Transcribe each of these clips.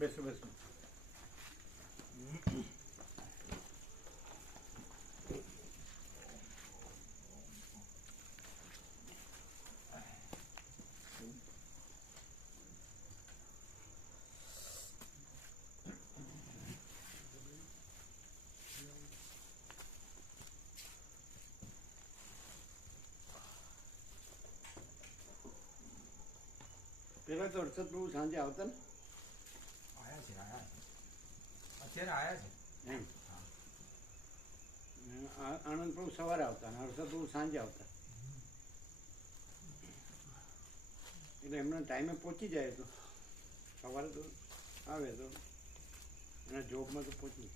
બેસો બેસો. પેલા તો હર્ષદ પ્રભુ સાંજે આવતા ને આયા છે અત્યારે આયા છે એમ. આનંદ પ્રભુ સવારે આવતા ને હર્ષદ પ્રભુ સાંજે આવતા, એટલે એમના ટાઈમે પહોંચી જાય તો સવારે તો આવે તો એના જોબમાં તો પહોંચી.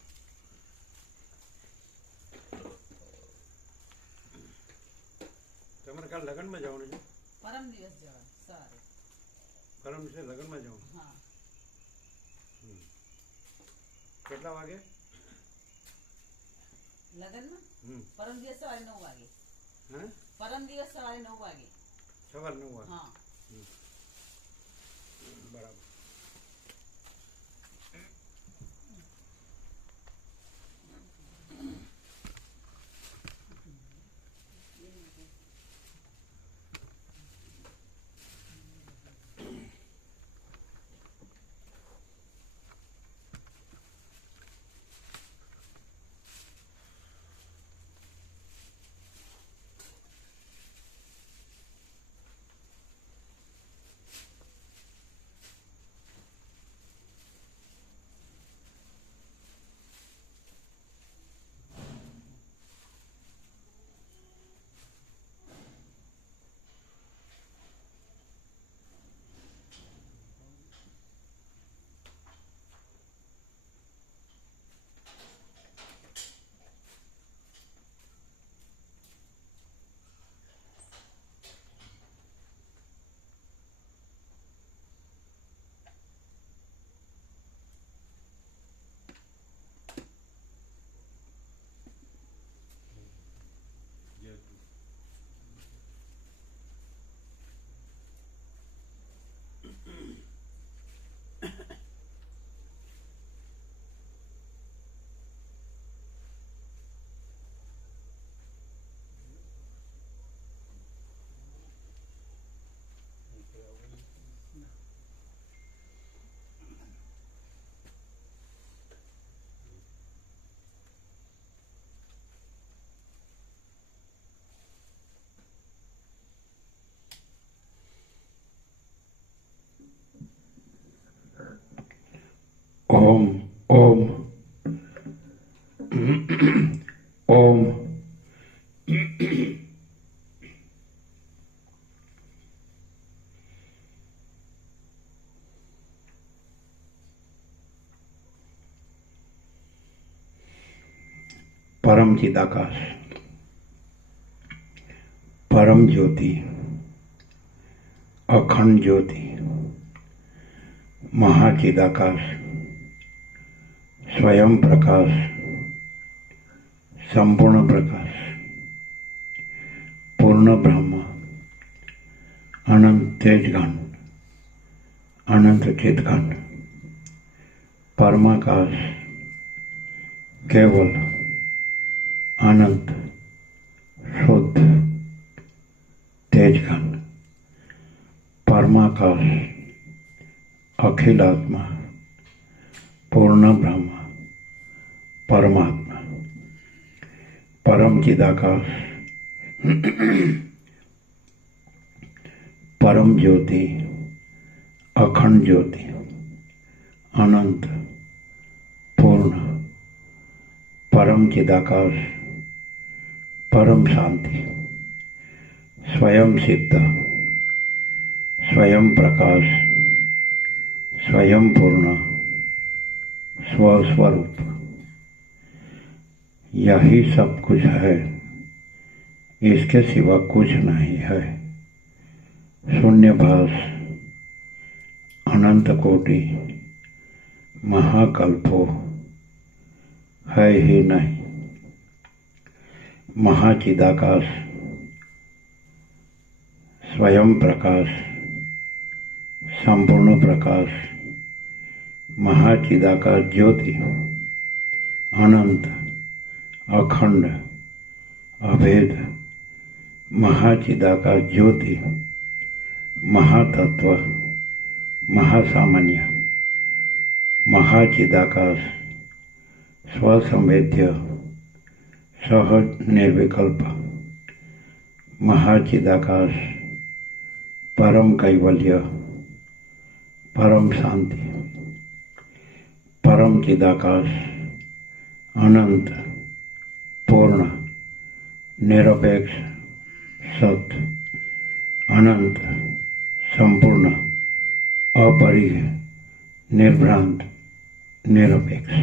તમારે કાલ લગ્નમાં જવાનું છે? પરમ દિવસ જવાનું સવારે. પરમ દિવસે લગ્નમાં જવાનું? હા. કેટલા વાગે? લગ્નમાં પરમ દિવસ સવારે 9 વાગે. હે? પરમ દિવસ સવારે 9 વાગે. સવારે 9 વાગે? હા. બરાબર. ઓમ ઓમ ઓમ. પરમ ચિદાકાશ, પરમ જ્યોતિ, અખંડ જ્યોતિ, મહાચિદાકાશ, સ્વયં પ્રકાશ, સંપૂર્ણ પ્રકાશ, પૂર્ણ બ્રહ્મ, અનંત તેજગન, અનંત ચિદગન, પરમાકાશ, કેવલ, અનંત, શુદ્ધ, તેજગન, પરમાકાશ, અખિલાત્મા, पूर्ण ब्रह्म, परमात्मा, परम चिदाकाश, परम ज्योति, अखंड ज्योति, अनंत, पूर्ण, परम चिदाकाश, परम शांति, स्वयं सिद्ध, स्वयं प्रकाश, स्वयं पूर्ण, स्वस्वरूप, यही सब कुछ है, इसके सिवा कुछ नहीं है। शून्यभास, अनंत कोटि, महाकल्पो है ही नहीं। महाचिदाकाश, स्वयं प्रकाश, संपूर्ण प्रकाश, महाचिदाकाश ज्योति अनंत अखंड अभेद महाचिदाकाश ज्योति महातत्व महासामान्य महाचिदाकाश स्वसंवेद्य सहज निर्विकल्प महाचिदाकाश परम कैवल्य परम शांति परम चिदाकाश अनंत पूर्ण निरपेक्ष सत अनंत संपूर्ण अपरिह निर्भ्रांत निरपेक्ष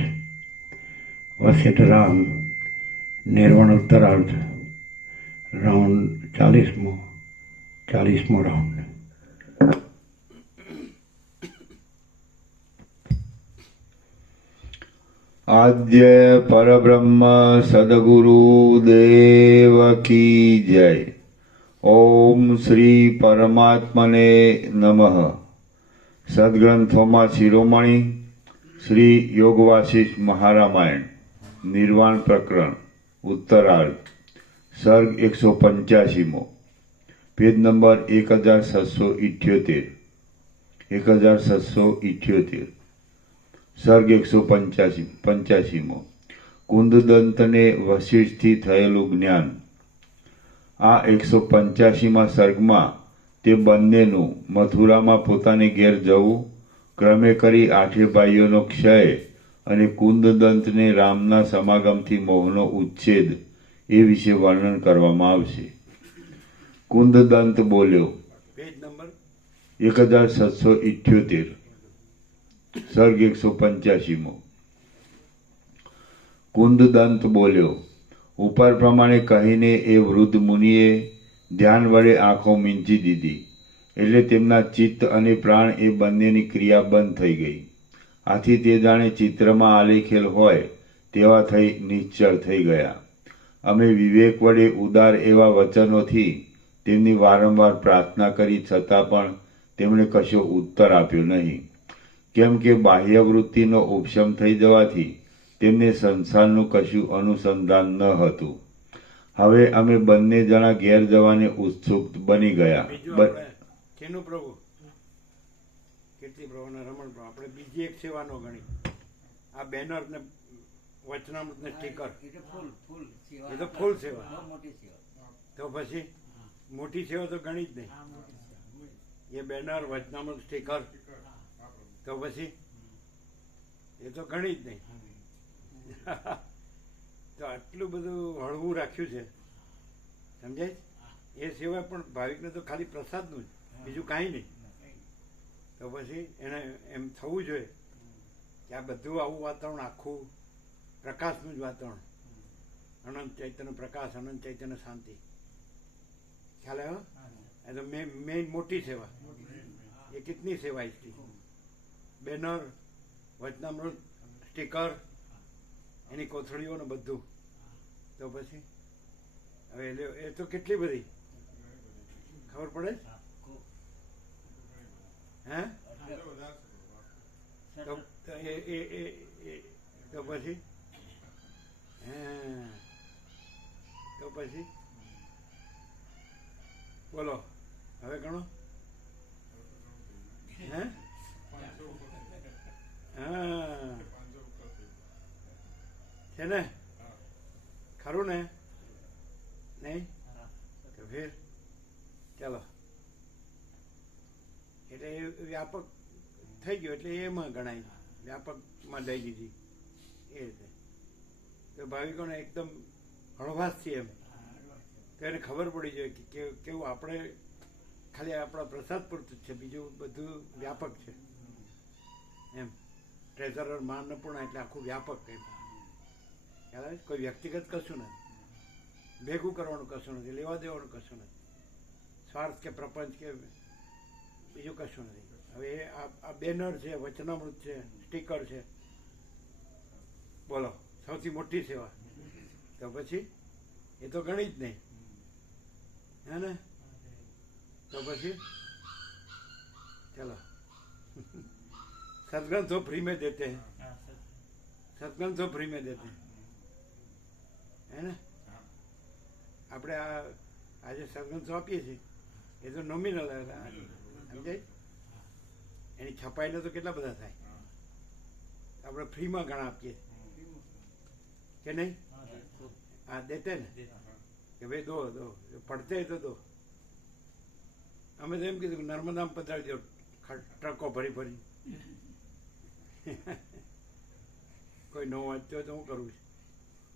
वशिष्ठ राम निर्वाण उत्तरार्ध राउंड 40मो राउंड। आद्य परब्रह्म सद्गुरु देव की जय। ओम श्री परमात्मने नमः। सद्ग्रंथों शिरोमणि श्री योगवासिष्ठ महारामायण निर्वाण प्रकरण उत्तरार्ध सर्ग 185 पेज नंबर 1778 सर्ग 185 કુંદદંતને વશિષ્ઠથી થયેલું જ્ઞાન। આ 185મા સર્ગમાં તે બંનેનું મથુરામાં પોતાને ઘેર જવું, ક્રમે કરી 8 ભાઈઓનો ક્ષય અને કુંદદંતને રામના સમાગમથી મોહનો ઉચ્છેદ એ વિશે વર્ણન કરવામાં આવશે। કુંદદંત બોલ્યો। પેજ નંબર 1778 સર્ગ 185 કુંદદંત બોલ્યો। ઉપર પ્રમાણે કહીને એ વૃદ્ધ મુનિએ ધ્યાન વડે આંખો મીંચી દીધી, એટલે તેમના ચિત્ત અને પ્રાણ એ બંનેની ક્રિયા બંધ થઈ ગઈ। આથી તે જાણે ચિત્રમાં આલેખેલ હોય તેવા થઈ નિશ્ચળ થઈ ગયા। અમે વિવેક વડે ઉદાર એવા વચનોથી તેમની વારંવાર પ્રાર્થના કરી, છતાં પણ તેમણે કશો ઉત્તર આપ્યો નહીં, કેમ કે બાહ્ય વૃત્તિનો ઉપશમ થઈ જવાથી તેમને સંસારનું કશું અનુસંધાન ન હતું। હવે અમે બંને જણા ઘેર જવાને ઉત્સુક બની ગયા। કેનું પ્રભુ કીર્તિ પ્રભુ ને રમણ પ્રભુ આપણે બીજી એક સેવાનો ગણી, આ બેનર ને વચનામૃત ને સ્ટીકર એ તો ફૂલ સેવા, તો પછી મોટી સેવા તો ગણી જ નહીં। એ બેનર વચનામૃત સ્ટીકર તો પછી એ તો ગણી જ નહીં। તો આટલું બધું હળવું રાખ્યું છે, સમજાય? એ સિવાય પણ ભાવિકને તો ખાલી પ્રસાદનું જ, બીજું કાંઈ નહીં। તો પછી એને એમ થવું જોઈએ કે આ બધું આવું વાતાવરણ આખું પ્રકાશનું જ વાતાવરણ, અનંત ચૈતન્ય પ્રકાશ, અનંત ચૈતન્ય શાંતિ, ખ્યાલ આવ્યો? એ તો મેઇન મોટી સેવા। એ કેટલી સેવા इसकी? બેનર, વચનામૃત, સ્ટીકર, એની કોથળીઓ ને બધું। તો પછી હવે એ તો કેટલી બધી ખબર પડે? હે? તો પછી તો પછી બોલો હવે ગણો। હે? હા છે ને? ખરું ને? નહીં તો ફેર ચાલો, એટલે એ વ્યાપક થઈ ગયો એટલે એમાં ગણાય, વ્યાપકમાં લઈ લીધી એ રીતે। તો ભાવિકોને એકદમ હળવાશથી એમ તો એને ખબર પડી જાય કે કેવું આપણે ખાલી આપણા પ્રસાદ પૂરતું જ છે, બીજું બધું વ્યાપક છે એમ। ટ્રેઝરર માં અન્નપૂર્ણા એટલે આખું વ્યાપક એમ, ખ્યાલ આવે? કોઈ વ્યક્તિગત કશું નથી, ભેગું કરવાનું કશું નથી, લેવા દેવાનું કશું નથી, સ્વાર્થ કે પ્રપંચ કે બીજું કશું નથી। હવે આ બેનર છે, વચનામૃત છે, સ્ટીકર છે, બોલો સૌથી મોટી સેવા। તો પછી એ તો ગણી જ નહીં, હે ને? તો પછી ચલો सत्संग तो फ्री में देते हैं, सत्संग तो फ्री में देते हैं, है ને? આપણે આજે સત્સંગ તો આપીએ છીએ એ તો નોમિનલ સમજાય, એની છપાઈને તો કેટલા બધા થાય, આપણે ફ્રીમાં ઘણા આપીએ કે નહીં? हाँ देते ને કે ભાઈ દો દો પડતે તો દો. અમે તો એમ કીધું કે નર્મદામાં પધારી દો ટ્રકો ભરી ભરી. કોઈ ન વાંચતો હોય તો હું કરું છું.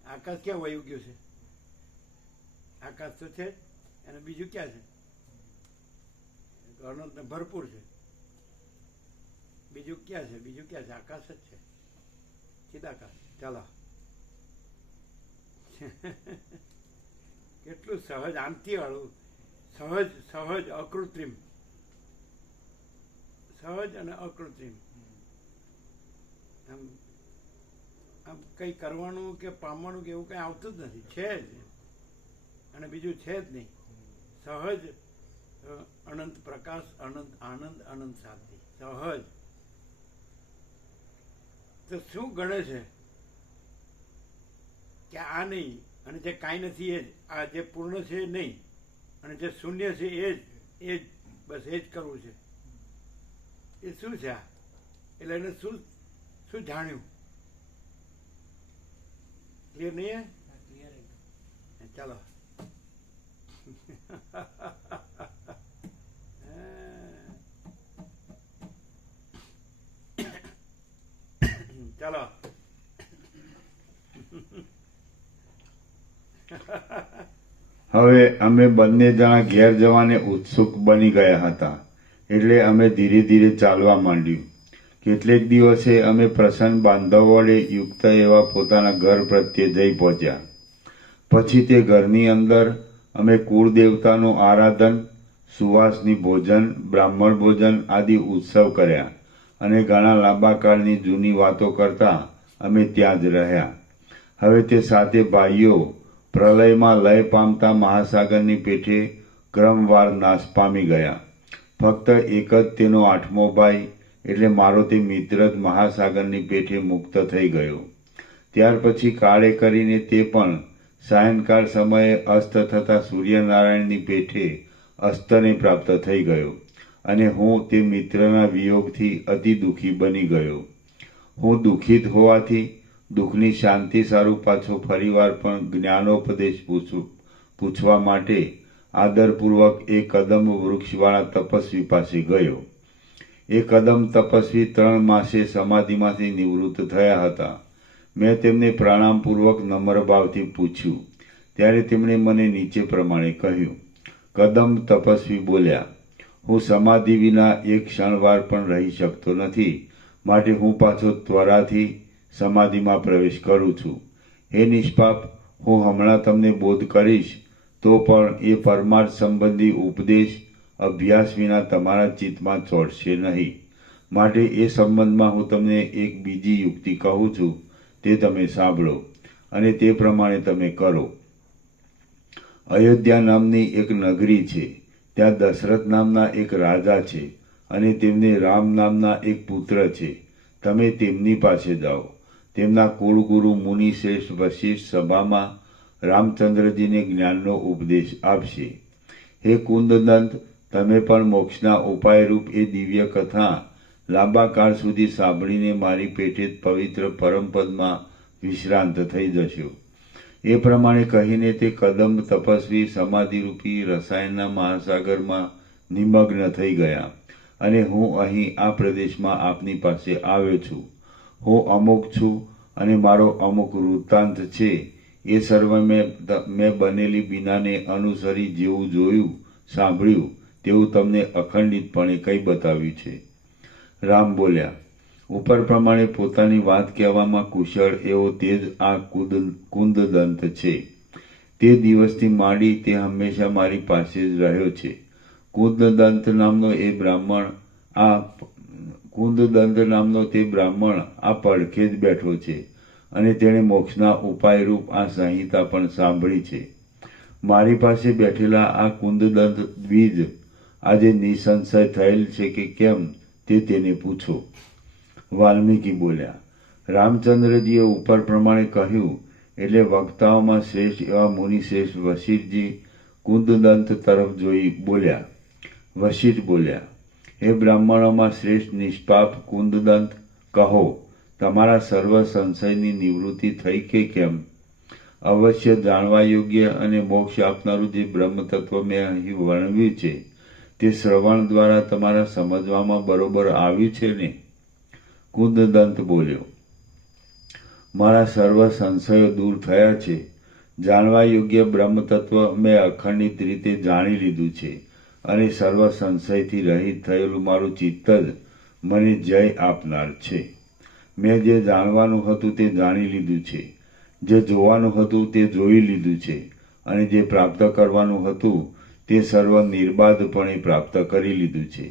આકાશ ક્યાં વયું ગયું છે? આકાશ તો છે અને બીજું ક્યાં છે? અનંત ભરપૂર છે. બીજું ક્યાં છે? બીજું ક્યાં છે? આકાશ જ છે, ચિદાકાશ. ચાલો. કેટલું સહજ, આંતિવાળું, સહજ સહજ અકૃત્રિમ, સહજ અને અકૃત્રિમ. આમ આમ કંઈ કરવાનું કે પામવાનું કે એવું કંઈ આવતું જ નથી, છે જ અને બીજું છે જ નહીં. સહજ અનંત પ્રકાશ, અનંત આનંદ, અનંત શાંતિ, સહજ. તો શું ગણે છે કે આ નહીં અને જે કાંઈ નથી એ જ, આ જે પૂર્ણ છે એ નહીં અને જે શૂન્ય છે એ જ બસ એ જ કરવું છે. એ શું છે આ? એટલે એને શું શું જાણ્યું? ક્લિયર નહીં હે? ચાલો. ચાલો. હવે અમે બંને જણા ઘેર જવાને ઉત્સુક બની ગયા હતા, એટલે અમે ધીરે ધીરે ચાલવા માંડ્યું. કેટલેક દિવસે અમે પ્રસન્ન બાંધવ વડે યુક્ત એવા પોતાના ઘર પ્રત્યે જઈ પહોંચ્યા. પછી તે ઘરની અંદર અમે કુળ દેવતાનું આરાધન, સુવાસની ભોજન, બ્રાહ્મણ ભોજન આદિ ઉત્સવ કર્યા અને ઘણા લાંબા કાળની જૂની વાતો કરતા અમે ત્યાં જ રહ્યા. હવે તે સાથે ભાઈઓ પ્રલયમાં લય પામતા મહાસાગરની પેઠે ક્રમવાર નાશ પામી ગયા. ફક્ત એક જ તેનો 8મો ભાઈ એટલે મારો તે મિત્ર જ મહાસાગરની પેઠે મુક્ત થઈ ગયો. ત્યાર પછી કાળે કરીને તે પણ સાયંકાળ સમયે અસ્ત થતા સૂર્યનારાયણની પેઠે અસ્તને પ્રાપ્ત થઈ ગયો અને હું તે મિત્રના વિયોગથી અતિ દુઃખી બની ગયો. હું દુઃખિત હોવાથી દુઃખની શાંતિ સારું પાછો ફરીવાર પણ જ્ઞાનોપદેશ પૂછવા માટે આદરપૂર્વક એ કદમ વૃક્ષવાળા તપસ્વી પાસે ગયો. એ કદમ તપસ્વી 3 માસે સમાધિમાંથી નિવૃત્ત થયા હતા. મેં તેમને પ્રણામપૂર્વક નમ્ર ભાવથી પૂછ્યું ત્યારે તેમણે મને નીચે પ્રમાણે કહ્યું. કદમ તપસ્વી બોલ્યા, હું સમાધિ વિના એક ક્ષણવાર પણ રહી શકતો નથી, માટે હું પાછો ત્વરાથી સમાધિમાં પ્રવેશ કરું છું. હે નિષ્પાપ, હું હમણાં તમને બોધ કરીશ તો પણ એ પરમાર્થ સંબંધી ઉપદેશ અભ્યાસ વિના તમારા ચિત્તમાં ચોંટશે નહીં. માટે એ સંબંધમાં હું તમને એક બીજી યુક્તિ કહું છું, તે તમે સાંભળો અને તે પ્રમાણે તમે કરો. અયોધ્યા નામની એક નગરી છે. ત્યાં દશરથ નામના એક રાજા છે અને તેમને રામ નામના એક પુત્ર છે. તમે તેમની પાસે જાઓ. તેમના કુળગુરુ મુનિ શ્રેષ્ઠ વશિષ્ઠ સભામાં રામચંદ્રજીને જ્ઞાનનો ઉપદેશ આપશે. હે કુંદદંત, તમે પણ મોક્ષના ઉપાયરૂપ એ દિવ્ય કથા લાંબા કાળ સુધી સાંભળીને મારી પેટે પવિત્ર પરમપદમાં વિશ્રાંત થઈ જશો. એ પ્રમાણે કહીને તે કદમ તપસ્વી સમાધિરૂપી રસાયણના મહાસાગરમાં નિમગ્ન થઈ ગયા અને હું અહીં આ પ્રદેશમાં આપની પાસે આવ્યો છું. હું અમુક છું અને મારો અમુક વૃત્તાંત છે. એ સર્વ મેં બનેલી બીનાને અનુસરી જેવું જોયું સાંભળ્યું તેવું તમને અખંડિતપણે કહી બતાવ્યું છે. રામ બોલ્યા, ઉપર પ્રમાણે પોતાની વાત કહેવામાં કુશળ એવો તે જ આ કુંદદંત છે. તે દિવસથી માંડી તે હંમેશા મારી પાસે જ રહ્યો છે. કુંદદંત નામનો તે બ્રાહ્મણ આ પડખે જ બેઠો છે અને તેણે મોક્ષના ઉપાયરૂપ આ સંહિતા પણ સાંભળી છે. મારી પાસે બેઠેલા આ કુંદદંત દ્વિજ આજે નિસંશય થયેલ છે કે કેમ તે તેને પૂછો. વાલ્મીકી બોલ્યા, રામચંદ્રજીએ ઉપર પ્રમાણે કહ્યું એટલે વક્તાઓમાં શ્રેષ્ઠ એવા મુનિશ્રેષ્ઠ વશિષ્ઠજી કુંદદંત તરફ જોઈ બોલ્યા. વશિષ્ઠ બોલ્યા, હે બ્રાહ્મણોમાં શ્રેષ્ઠ નિષ્પાપ કુંદદંત, કહો તમારા સર્વ સંશયની નિવૃત્તિ થઈ કે કેમ? અવશ્ય જાણવા યોગ્ય અને મોક્ષ આપનારું જે બ્રહ્મ તત્વ મેં અહીં વર્ણવ્યું છે તે શ્રવણ દ્વારા તમારા સમજવામાં બરોબર આવ્યું છે ને? કુંદદંત બોલ્યો, મારા સર્વ સંશયો દૂર થયા છે. જાણવા યોગ્ય બ્રહ્મ તત્વ મેં અખંડિત રીતે જાણી લીધું છે અને સર્વ સંશયથી રહિત થયેલું મારું ચિત્ત જ મને જય આપનાર છે. મેં જે જાણવાનું હતું તે જાણી લીધું છે, જે જોવાનું હતું તે જોઈ લીધું છે અને જે પ્રાપ્ત કરવાનું હતું તે સર્વ નિર્બાધપણે પ્રાપ્ત કરી લીધું છે.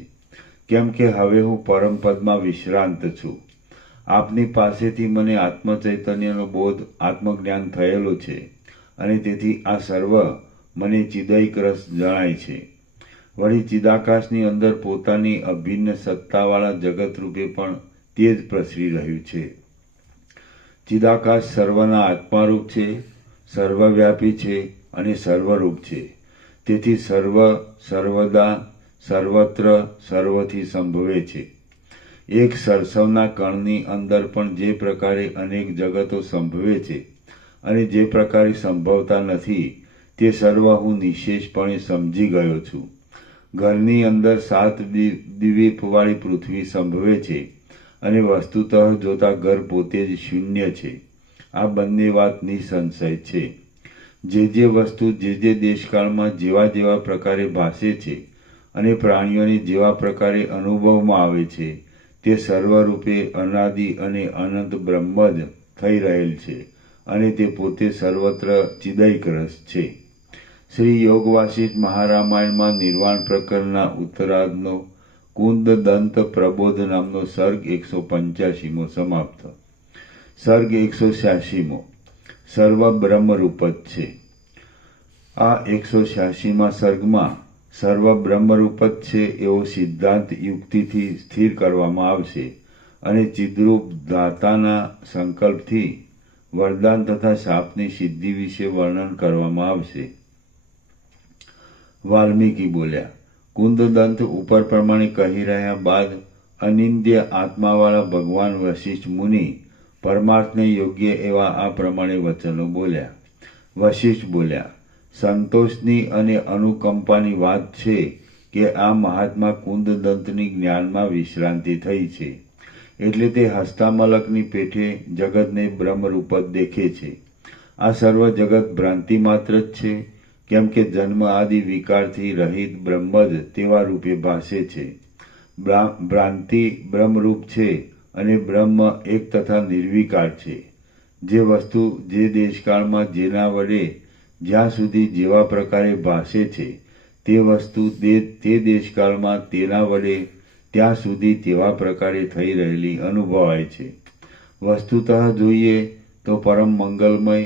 કેમ કે હવે હું પરમપદમાં વિશ્રાંત છું. આપની પાસેથી મને આત્મચૈતન્યનો બોધ આત્મજ્ઞાન થયેલો છે અને તેથી આ સર્વ મને ચિદૈક રસ જણાય છે. વળી ચિદાકાશની અંદર પોતાની અભિન્ન સત્તાવાળા જગત રૂપે પણ તે જ પ્રસરી રહ્યું છે. ચિદાકાશ સર્વના આત્મારૂપ છે, સર્વવ્યાપી છે અને સર્વરૂપ છે. તેથી સર્વ સર્વદા સર્વત્ર સર્વથી સંભવે છે. એક સરસવના કણની અંદર પણ જે પ્રકારે અનેક જગતો સંભવે છે અને જે પ્રકારે સંભવતા નથી તે સર્વ હું નિશેષપણે સમજી ગયો છું. ઘરની અંદર 7 દ્વીપવાળી પૃથ્વી સંભવે છે અને વસ્તુતઃ જોતા ઘર પોતે જ શૂન્ય છે. આ બંને વાત નિસંશય છે. જે વસ્તુ જે દેશકાળમાં જેવા જેવા પ્રકારે ભાસે છે અને પ્રાણીઓને જેવા પ્રકારે અનુભવમાં આવે છે તે સર્વરૂપે અનાદિ અને અનંત બ્રહ્મ જ થઈ રહેલ છે અને તે પોતે સર્વત્ર ચિદૈક રસ છે. શ્રી યોગ વાસિષ્ઠ મહારામાયણમાં નિર્વાણ પ્રકરણના ઉત્તરાર્ધનો કુંદદંત પ્રબોધ નામનો સર્ગ 185મો સમાપ્ત. સર્ગ 186મો સર્વ બ્રહ્મરૂપ જ છે. આ 186મા સર્ગમાં સર્વ બ્રહ્મરૂપ જ છે એવો સિદ્ધાંત યુક્તિથી સ્થિર કરવામાં આવશે અને ચિદ્રૂપ દાતાના સંકલ્પથી વરદાન તથા શાપની સિદ્ધિ વિશે વર્ણન કરવામાં આવશે. વાલ્મીકી બોલ્યા, કુંદદંત ઉપર પ્રમાણે કહી રહ્યા બાદ અનિંદ્ય આત્માવાળા ભગવાન વશિષ્ઠ મુનિ પરમાર્થને યોગ્ય એવા આ પ્રમાણે વચનો બોલ્યા. વશિષ્ઠ બોલ્યા, સંતોષની અને અનુકંપાની વાત છે કે આ મહાત્મા કુંદદંતની જ્ઞાનમાં વિશ્રાંતિ થઈ છે એટલે તે હસ્તામલકની પેઠે જગતને બ્રહ્મરૂપ જ દેખે છે. આ સર્વ જગત ભ્રાંતિ માત્ર જ છે, કેમ કે જન્મ આદિ વિકારથી રહિત બ્રહ્મ જ તેવા રૂપે ભાસે છે. ભ્રાંતિ બ્રહ્મરૂપ છે અને બ્રહ્મ એક તથા નિર્વિકાર છે. જે વસ્તુ જે દેશકાળમાં જેના વડે જ્યાં સુધી જેવા પ્રકારે ભાસે છે તે વસ્તુ તે દેશકાળમાં તેના વડે ત્યાં સુધી તેવા પ્રકારે થઈ રહેલી અનુભવાય છે. વસ્તુતઃ જોઈએ તો પરમ મંગલમય,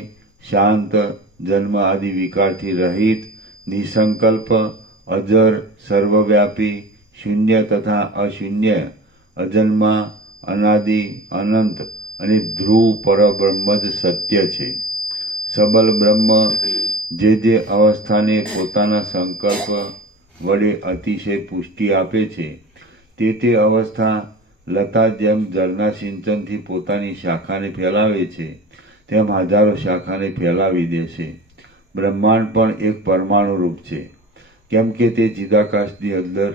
શાંત, જન્મ આદિ વિકારથી રહિત, નિસંકલ્પ, અજર, સર્વવ્યાપી, શૂન્ય તથા અશૂન્ય, અજન્મા, અનાદિ, અનંત અને ધ્રુવ પરબ્રહ્મ જ સત્ય છે. સબલ બ્રહ્મ જે અવસ્થાને પોતાના સંકલ્પ વડે અતિશય પુષ્ટિ આપે છે તે અવસ્થા લતા જેમ જળના સિંચનથી પોતાની શાખાને ફેલાવે છે તેમ હજારો શાખાને ફેલાવી દે છે. બ્રહ્માંડ પણ એક પરમાણુ રૂપ છે, કેમ કે તે ચિદાકાશની અંદર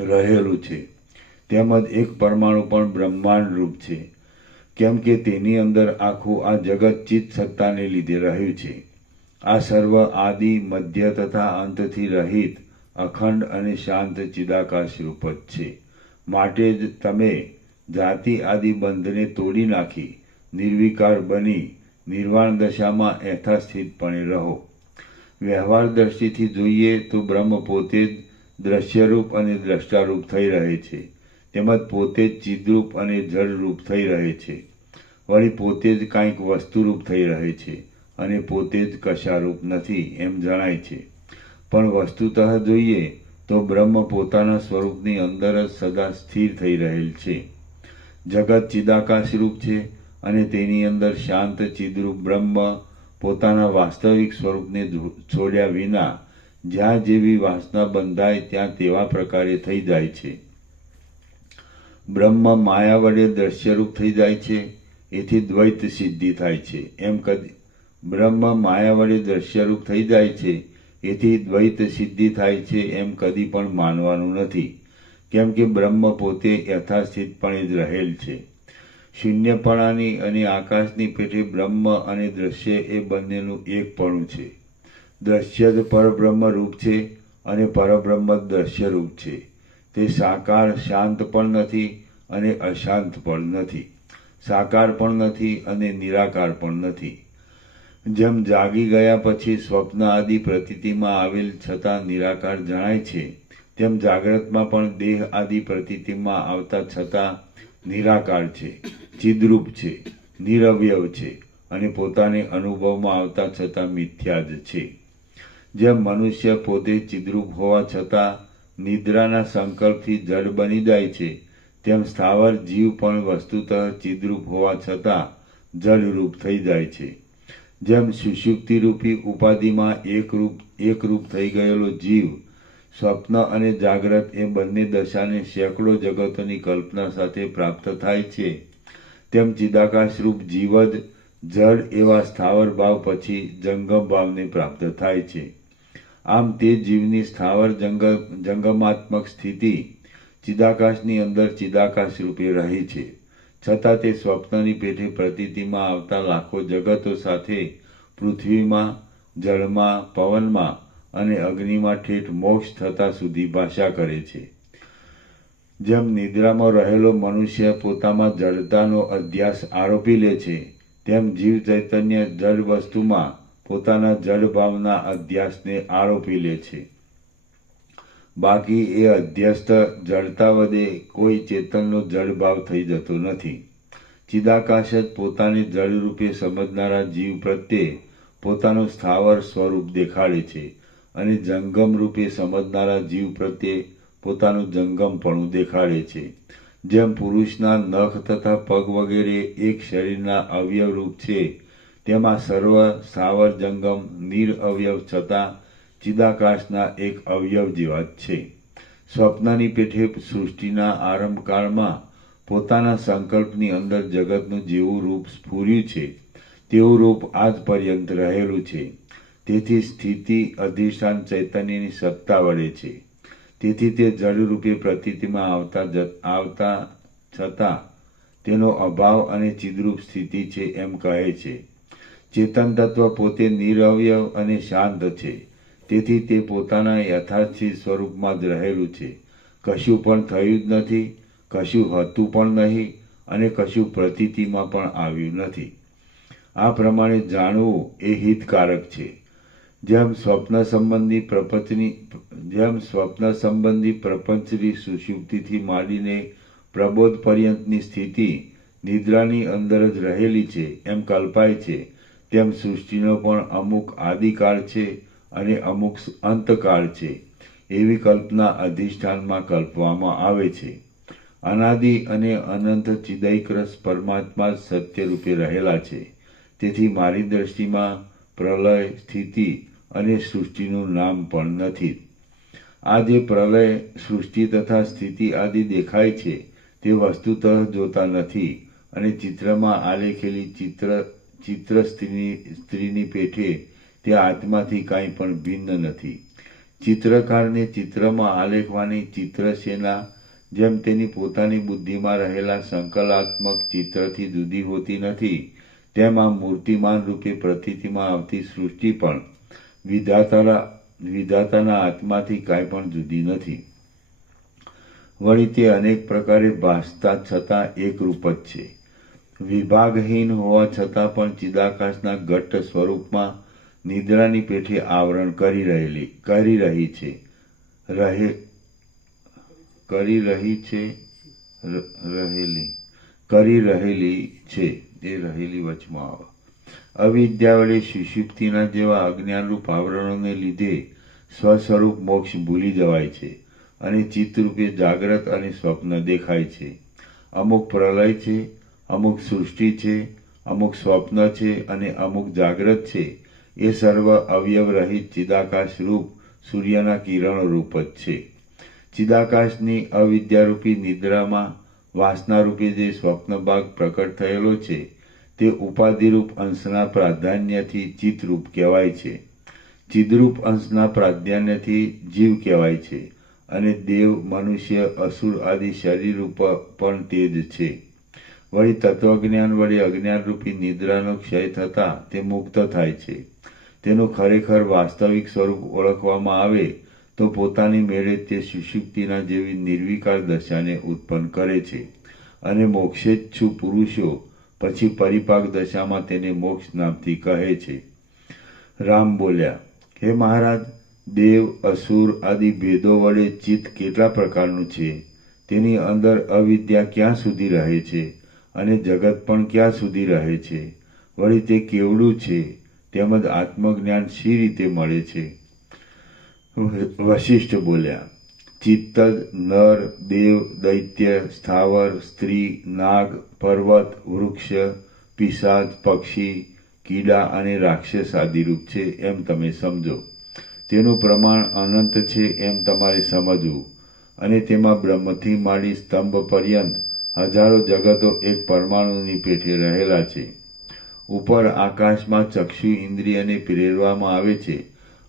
રહેલું છે. તેમજ એક પરમાણુ પણ બ્રહ્માંડ રૂપ છે, કેમ કે તેની અંદર આખું આ જગત ચિત્ત સત્તાને લીધે રહ્યું છે. આ સર્વ આદિ, મધ્ય તથા અંતથી રહિત, અખંડ અને શાંત ચિદાકાશ રૂપ જ છે. માટે જ તમે જાતિ આદિ બંધને તોડી નાખી નિર્વિકાર બની નિર્વાણ દશામાં યથાસ્થિતપણે રહો. વ્યવહાર દ્રષ્ટિથી જોઈએ તો બ્રહ્મ પોતે જ દ્રશ્યરૂપ અને દ્રષ્ટારૂપ થઈ રહે છે, તેમજ પોતે જ ચિદરૂપ અને જળરૂપ થઈ રહે છે. વળી પોતે જ કાંઈક વસ્તુરૂપ થઈ રહે છે અને પોતે જ કશારૂપ નથી એમ જણાય છે. પણ વસ્તુતઃ જોઈએ તો બ્રહ્મ પોતાના સ્વરૂપની અંદર જ સદા સ્થિર થઈ રહેલ છે. જગત ચિદાકાશ રૂપ છે અને તેની અંદર શાંત ચિદરૂપ બ્રહ્મ પોતાના વાસ્તવિક સ્વરૂપને છોડ્યા વિના જ્યાં જેવી વાસના બંધાય ત્યાં તેવા પ્રકારે થઈ જાય છે. બ્રહ્મ માયા વડે દ્રશ્યરૂપ થઈ જાય છે, એથી દ્વૈત સિદ્ધિ થાય છે. બ્રહ્મ માયા વડે દ્રશ્યરૂપ થઈ જાય છે, એથી દ્વૈત સિદ્ધિ થાય છે એમ કદી પણ માનવાનું નથી, કેમ કે બ્રહ્મ પોતે યથાસ્થિતપણે જ રહેલ છે. શૂન્યપણાની અને આકાશની પેઠે બ્રહ્મ અને દ્રશ્ય એ બંનેનું એકપણું છે. દ્રશ્ય જ પરબ્રહ્મ રૂપ છે અને પરબ્રહ્મ જ દ્રશ્ય રૂપ છે. તે સાકાર શાંત પણ નથી અને અશાંત પણ નથી, સાકાર પણ નથી અને નિરાકાર પણ નથી. જેમ જાગી ગયા પછી સ્વપ્ન આદિ પ્રતીતિમાં આવેલ છતાં નિરાકાર જણાય છે, તેમ જાગ્રતમાં પણ દેહ આદિ પ્રતીતિમાં આવતા છતાં નિરાકાર છે, ચિદ્રૂપ છે, નિરવયવ છે અને પોતાને અનુભવમાં આવતા છતાં મિથ્યા જ છે. જેમ મનુષ્ય પોતે ચિદ્રૂપ હોવા છતાં નિદ્રાના સંકલ્પથી જડ બની જાય છે, તેમ સ્થાવર જીવ પણ વસ્તુતઃ ચિદ્રૂપ હોવા છતાં જડરૂપ થઈ જાય છે. જેમ સુષુપ્તિરૂપી ઉપાધિમાં એકરૂપ થઈ ગયેલો જીવ સ્વપ્ન અને જાગ્રત એ બંને દશાને સેંકડો જગતોની કલ્પના સાથે પ્રાપ્ત થાય છે, તેમ ચિદાકાશરૂપ જીવ જ જડ એવા સ્થાવર ભાવ પછી જંગમ ભાવને પ્રાપ્ત થાય છે. આમ તે જીવની સ્થાવર જંગમાત્મક સ્થિતિ ચિદાકાશની અંદર ચિદાકાશ રૂપે રહી છે, છતાં તે સ્વપ્નની પેઠે પ્રતીતિમાં આવતા લાખો જગતો સાથે પૃથ્વીમાં, જળમાં, પવનમાં અને અગ્નિમાં ઠેઠ મોક્ષ થતા સુધી ભાષા કરે છે. જેમ નિદ્રામાં રહેલો મનુષ્ય પોતામાં જડતાનો અધ્યાસ આરોપી લે છે, તેમ જીવ ચૈતન્ય જડ વસ્તુમાં પોતાના જડ ભાવના અધ્યાસને આરોપી લે છે. બાકી એ અધ્યસ્ત જડતા વડે કોઈ ચેતનનો જડ ભાવ થઈ જતો નથી. ચિદાકાશ જ પોતાને જડરૂપે સમજનારા જીવ પ્રત્યે પોતાનું સ્થાવર સ્વરૂપ દેખાડે છે અને જંગમ રૂપે સમજનારા જીવ પ્રત્યે પોતાનું જંગમપણું દેખાડે છે. જેમ પુરુષના નખ તથા પગ વગેરે એક શરીરના અવયવ રૂપ છે, તેમાં સર્વ સ્થાવર જંગમ નિરઅવયવ છતાં ચિદાકાશના એક અવયવ જેવા જ છે. સ્વપ્નની પેઠે સૃષ્ટિના આરંભકાળમાં પોતાના સંકલ્પની અંદર જગતનું જેવું રૂપ સ્ફુર્યું છે, તેવું રૂપ આજ પર્યંત રહેલું છે. તેથી સ્થિતિ અધિષ્ઠાન ચૈતન્યની સત્તા વડે છે. તેથી તે જડરૂપે પ્રતીતિમાં આવતા છતાં તેનો અભાવ અને ચિદ્રૂપ સ્થિતિ છે એમ કહે છે. ચેતન તત્વ પોતે નિરવયવ અને શાંત છે, તેથી તે પોતાના યથાર્થિત સ્વરૂપમાં જ રહેલું છે. કશું પણ થયું જ નથી, કશું હતું પણ નહીં અને કશું પ્રતીતિમાં પણ આવ્યું નથી. આ પ્રમાણે જાણવું એ હિતકારક છે. જેમ સ્વપ્ન સંબંધી પ્રપંચની સુષુપ્તિથી માંડીને પ્રબોધ પર્યંતની સ્થિતિ નિદ્રાની અંદર જ રહેલી છે એમ કલ્પાય છે, તેમ સૃષ્ટિનો પણ અમુક આદિકાળ છે અને અમુક અંતકાળ છે એવી કલ્પના અધિષ્ઠાનમાં કલ્પવામાં આવે છે. અનાદિ અને અનંત ચિદૈકરસ પરમાત્મા જ સત્ય રૂપે રહેલા છે. તેથી મારી દ્રષ્ટિમાં પ્રલય, સ્થિતિ અને સૃષ્ટિનું નામ પણ નથી. આ જે પ્રલય, સૃષ્ટિ તથા સ્થિતિ આદિ દેખાય છે તે વસ્તુતઃ જોતા નથી અને ચિત્રમાં આલેખેલી ચિત્ર સ્ત્રીની પેઠે તે આત્માથી કાંઈ પણ ભિન્ન નથી. ચિત્રકારને ચિત્રમાં આલેખવાની ચિત્રસેના જેમ તેની પોતાની બુદ્ધિમાં રહેલા સંકલાત્મક ચિત્રથી જુદી હોતી નથી, તેમ આ મૂર્તિમાન રૂપે પ્રતીતિમાં આવતી સૃષ્ટિ પણ વિધાતાના આત્માથી કાંઈ પણ જુદી નથી. વળી તે અનેક પ્રકારે ભાસતા છતાં એકરૂપ જ છે. વિભાગહીન હોવા છતાં પણ ચિદાકાશના ઘટ્ટ સ્વરૂપમાં નિદ્રાની પેઠે આવરણ કરી રહેલી છે. એ રહેલી વચમાં આવે. અવિદ્યા વડે સુષુપ્તિના જેવા અજ્ઞાનરૂપ આવરણોને લીધે સ્વસ્વરૂપ મોક્ષ ભૂલી જવાય છે અને ચિત્તરૂપે જાગ્રત અને સ્વપ્ન દેખાય છે. અમુક પ્રલય છે, અમુક સૃષ્ટિ છે, અમુક સ્વપ્ન છે અને અમુક જાગ્રત છે. એ સર્વ અવયવ રહિત ચિદાકાશ રૂપ સૂર્યના કિરણો રૂપ જ છે. ચિદાકાશની અવિદ્યારૂપી નિદ્રામાં વાસનારૂપી જે સ્વપ્નભાગ પ્રકટ થયેલો છે તે ઉપાધિરૂપ અંશના પ્રાધાન્યથી ચિત્તરૂપ કહેવાય છે. ચિદરૂપ અંશના પ્રાધાન્યથી જીવ કહેવાય છે અને દેવ, મનુષ્ય, અસુર આદિ શરીર રૂપ પણ તે જ છે. વળી તત્વજ્ઞાન વડે અજ્ઞાનરૂપી નિદ્રાનો ક્ષય થતાં તે મુક્ત થાય છે. તેનું ખરેખર વાસ્તવિક સ્વરૂપ ઓળખવામાં આવે તો પોતાની મેળે તે સુષુપ્તિના જેવી નિર્વિકાર દશાને ઉત્પન્ન કરે છે અને મોક્ષેચ્છુ પુરુષો પછી પરિપાક દશામાં તેને મોક્ષ નામથી કહે છે. રામ બોલ્યા, હે મહારાજ, દેવ, અસુર આદિ ભેદો વડે ચિત્ત કેટલા પ્રકારનું છે? તેની અંદર અવિદ્યા ક્યાં સુધી રહે છે અને જગત પણ ક્યાં સુધી રહે છે? વળી તે કેવડું છે તેમજ આત્મજ્ઞાન શી રીતે મળે છે? વશિષ્ઠ બોલ્યા, ચિત્ત જ નર, દેવ, દૈત્ય, સ્થાવર, સ્ત્રી, નાગ, પર્વત, વૃક્ષ, પિશાચ, પક્ષી, કીડા અને રાક્ષસ આદિરૂપ છે એમ તમે સમજો. તેનું પ્રમાણ અનંત છે એમ તમારે સમજવું અને તેમાં બ્રહ્મથી માંડી સ્તંભ પર્યંત હજારો જગતો એક પરમાણુની પેઠે રહેલા છે. ઉપર આકાશમાં ચક્ષુ ઇન્દ્રિયને પ્રેરવામાં આવે છે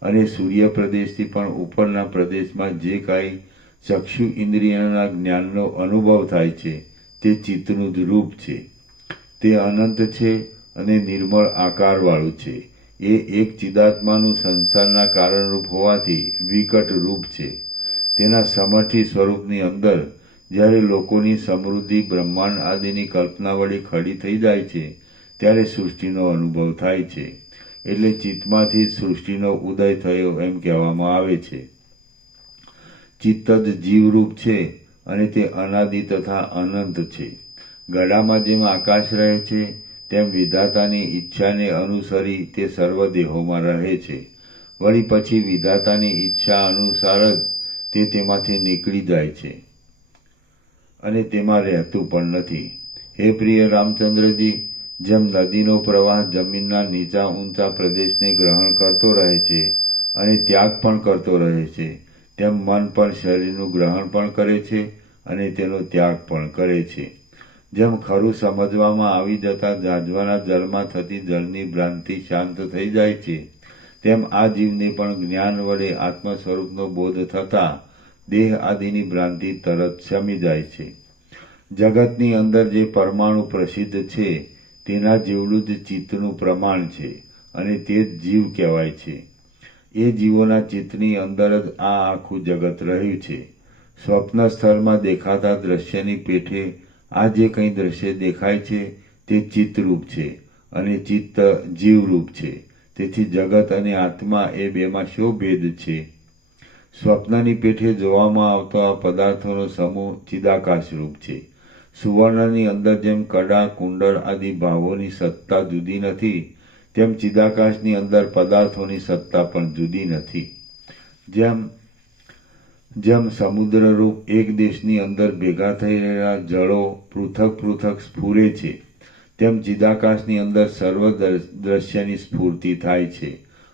અને સૂર્ય પ્રદેશથી પણ ઉપરના પ્રદેશમાં જે કાંઈ ચક્ષુ ઇન્દ્રિયના જ્ઞાનનો અનુભવ થાય છે તે ચિત્તનું જ રૂપ છે. તે અનંત છે અને નિર્મળ આકારવાળું છે. એ એક ચિદાત્માનું સંસારના કારણરૂપ હોવાથી વિકટ રૂપ છે. તેના સમઠી સ્વરૂપની અંદર જ્યારે લોકોની સમૃદ્ધિ બ્રહ્માંડ આદિની કલ્પના વડે ખડી થઈ જાય છે ત્યારે સૃષ્ટિનો અનુભવ થાય છે. એટલે ચિત્તમાંથી સૃષ્ટિનો ઉદય થયો એમ કહેવામાં આવે છે. ચિત્ત જ જીવરૂપ છે અને તે અનાદિ તથા અનંત છે. ગળામાં જેમ આકાશ રહે છે તેમ વિધાતાની ઈચ્છાને અનુસરી તે સર્વ દેહોમાં રહે છે. વળી પછી વિધાતાની ઈચ્છા અનુસાર જ તે તેમાંથી નીકળી જાય છે અને તેમાં રહેતું પણ નથી. હે પ્રિય રામચંદ્રજી, જેમ નદીનો પ્રવાહ જમીનના નીચા ઊંચા પ્રદેશને ગ્રહણ કરતો રહે છે અને ત્યાગ પણ કરતો રહે છે, તેમ મન પણ શરીરનું ગ્રહણ પણ કરે છે અને તેનો ત્યાગ પણ કરે છે. જેમ ખરું સમજવામાં આવી જતા જાજવાના જળમાં થતી જળની ભ્રાંતિ શાંત થઈ જાય છે, તેમ આ જીવને પણ જ્ઞાન વડે આત્મ સ્વરૂપનો બોધ થતાં દેહ આદિની ભ્રાંતિ તરત શમી જાય છે. જગતની અંદર જે પરમાણુ પ્રસિદ્ધ છે તેના જેવડું જ ચિત્તનું પ્રમાણ છે અને તે જ જીવ કહેવાય છે. એ જીવોના ચિત્તની અંદર જ આ આખું જગત રહ્યું છે. સ્વપ્ન સ્થળમાં દેખાતા દ્રશ્યની પેઠે આ જે કંઈ દ્રશ્ય દેખાય છે તે ચિત્તરૂપ છે અને ચિત્ત જીવરૂપ છે. તેથી જગત અને આત્મા એ બેમાં શો ભેદ છે? સ્વપ્નની પેઠે જોવામાં આવતો આ પદાર્થોનો સમૂહ ચિદાકાશરૂપ છે. સુવર્ણની અંદર જેમ કડા, કુંડળ આદિ ભાવોની સત્તા જુદી નથી, તેમ ચિદાકાશની અંદર પદાર્થોની સત્તા પણ જુદી નથી. જેમ સમુદ્રરૂપ એક દેશની અંદર ભેગા થઈ રહેલા જળો પૃથક પૃથક સ્ફુરે છે, તેમ ચિદાકાશની અંદર સર્વ દ્રશ્યની સ્ફૂર્તિ થાય છે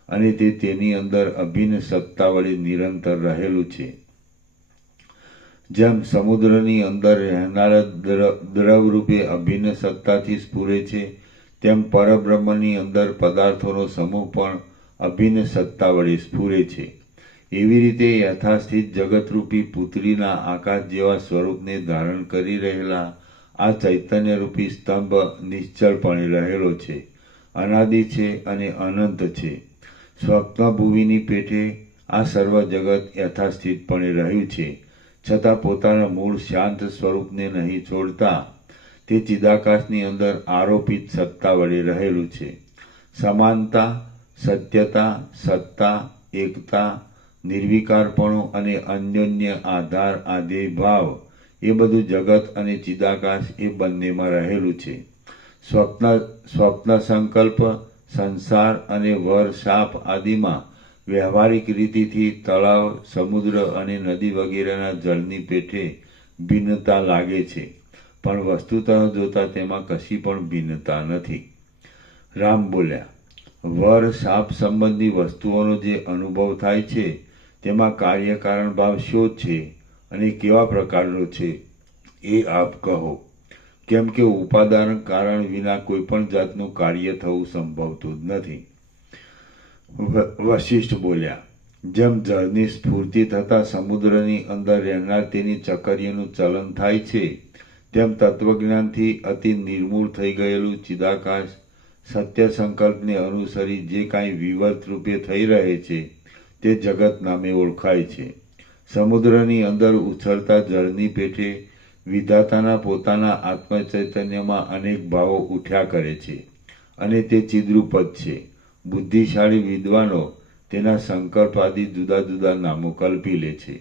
અને તે તેની અંદર અભિન્ન સત્તા વડે નિરંતર રહેલું છે. જેમ સમુદ્રની અંદર રહેનારા દ્રવરૂપે અભિન્ન સત્તાથી સ્ફુરે છે, તેમ પરબ્રહ્મની અંદર પદાર્થોનો સમૂહ પણ અભિન્ન સત્તા વડે સ્ફુરે છે. એવી રીતે યથાસ્થિત જગતરૂપી પુત્રીના આકાશ જેવા સ્વરૂપને ધારણ કરી રહેલા આ ચૈતન્યરૂપી સ્તંભ નિશ્ચળપણે રહેલો છે, અનાદિ છે અને અનંત છે. સ્વપ્નભુવિની પેઠે આ સર્વ જગત યથાસ્થિતપણે રહ્યું છે, છતાં પોતાના મૂળ શાંત સ્વરૂપને નહીં છોડતા તે ચિદાકાશની અંદર આરોપિત સત્તા વડે રહેલું છે. સમાનતા, સત્યતા, સત્તા, એકતા, નિર્વિકારપણું અને અન્યોન્ય આધાર આધેય ભાવ એ બધું જગત અને ચિદાકાશ એ બંનેમાં રહેલું છે. સ્વપ્ન સંકલ્પ, સંસાર અને વર શાપ આદિમાં વ્યવહારિક રીતિથી તળાવ, સમુદ્ર અને નદી વગેરેના જળની પેઠે ભિન્નતા લાગે છે, પણ વસ્તુતઃ જોતા તેમાં કશી પણ ભિન્નતા નથી. રામ બોલ્યા, વર શાપ સંબંધી વસ્તુઓનો જે અનુભવ થાય છે તેમાં કાર્યકારણ ભાવ શો છે અને કેવા પ્રકારનો છે એ આપ કહો. કેમ કે ઉપાદાન કારણ વિના કોઈ પણ જાતનું કાર્ય થવું સંભવતું જ નથી. વશિષ્ઠ બોલ્યા, જેમ જળની સ્ફૂર્તિ થતાં સમુદ્રની અંદર રહેનાર તેની ચકરીઓનું ચલન થાય છે, તેમ તત્વજ્ઞાનથી અતિ નિર્મૂળ થઈ ગયેલું ચિદાકાશ સત્ય સંકલ્પને અનુસરી જે કાંઈ વિવર્ત રૂપે થઈ રહે છે તે જગત નામે ઓળખાય છે. સમુદ્રની અંદર ઉછળતા જળની પેઠે વિધાતાના પોતાના આત્મચૈતન્યમાં અનેક ભાવો ઉઠ્યા કરે છે અને તે ચિદ્રૂપ જ છે. બુદ્ધિશાળી વિદ્વાનો તેના સંકલ્પ આદિ જુદા જુદા નામો કલ્પી લે છે.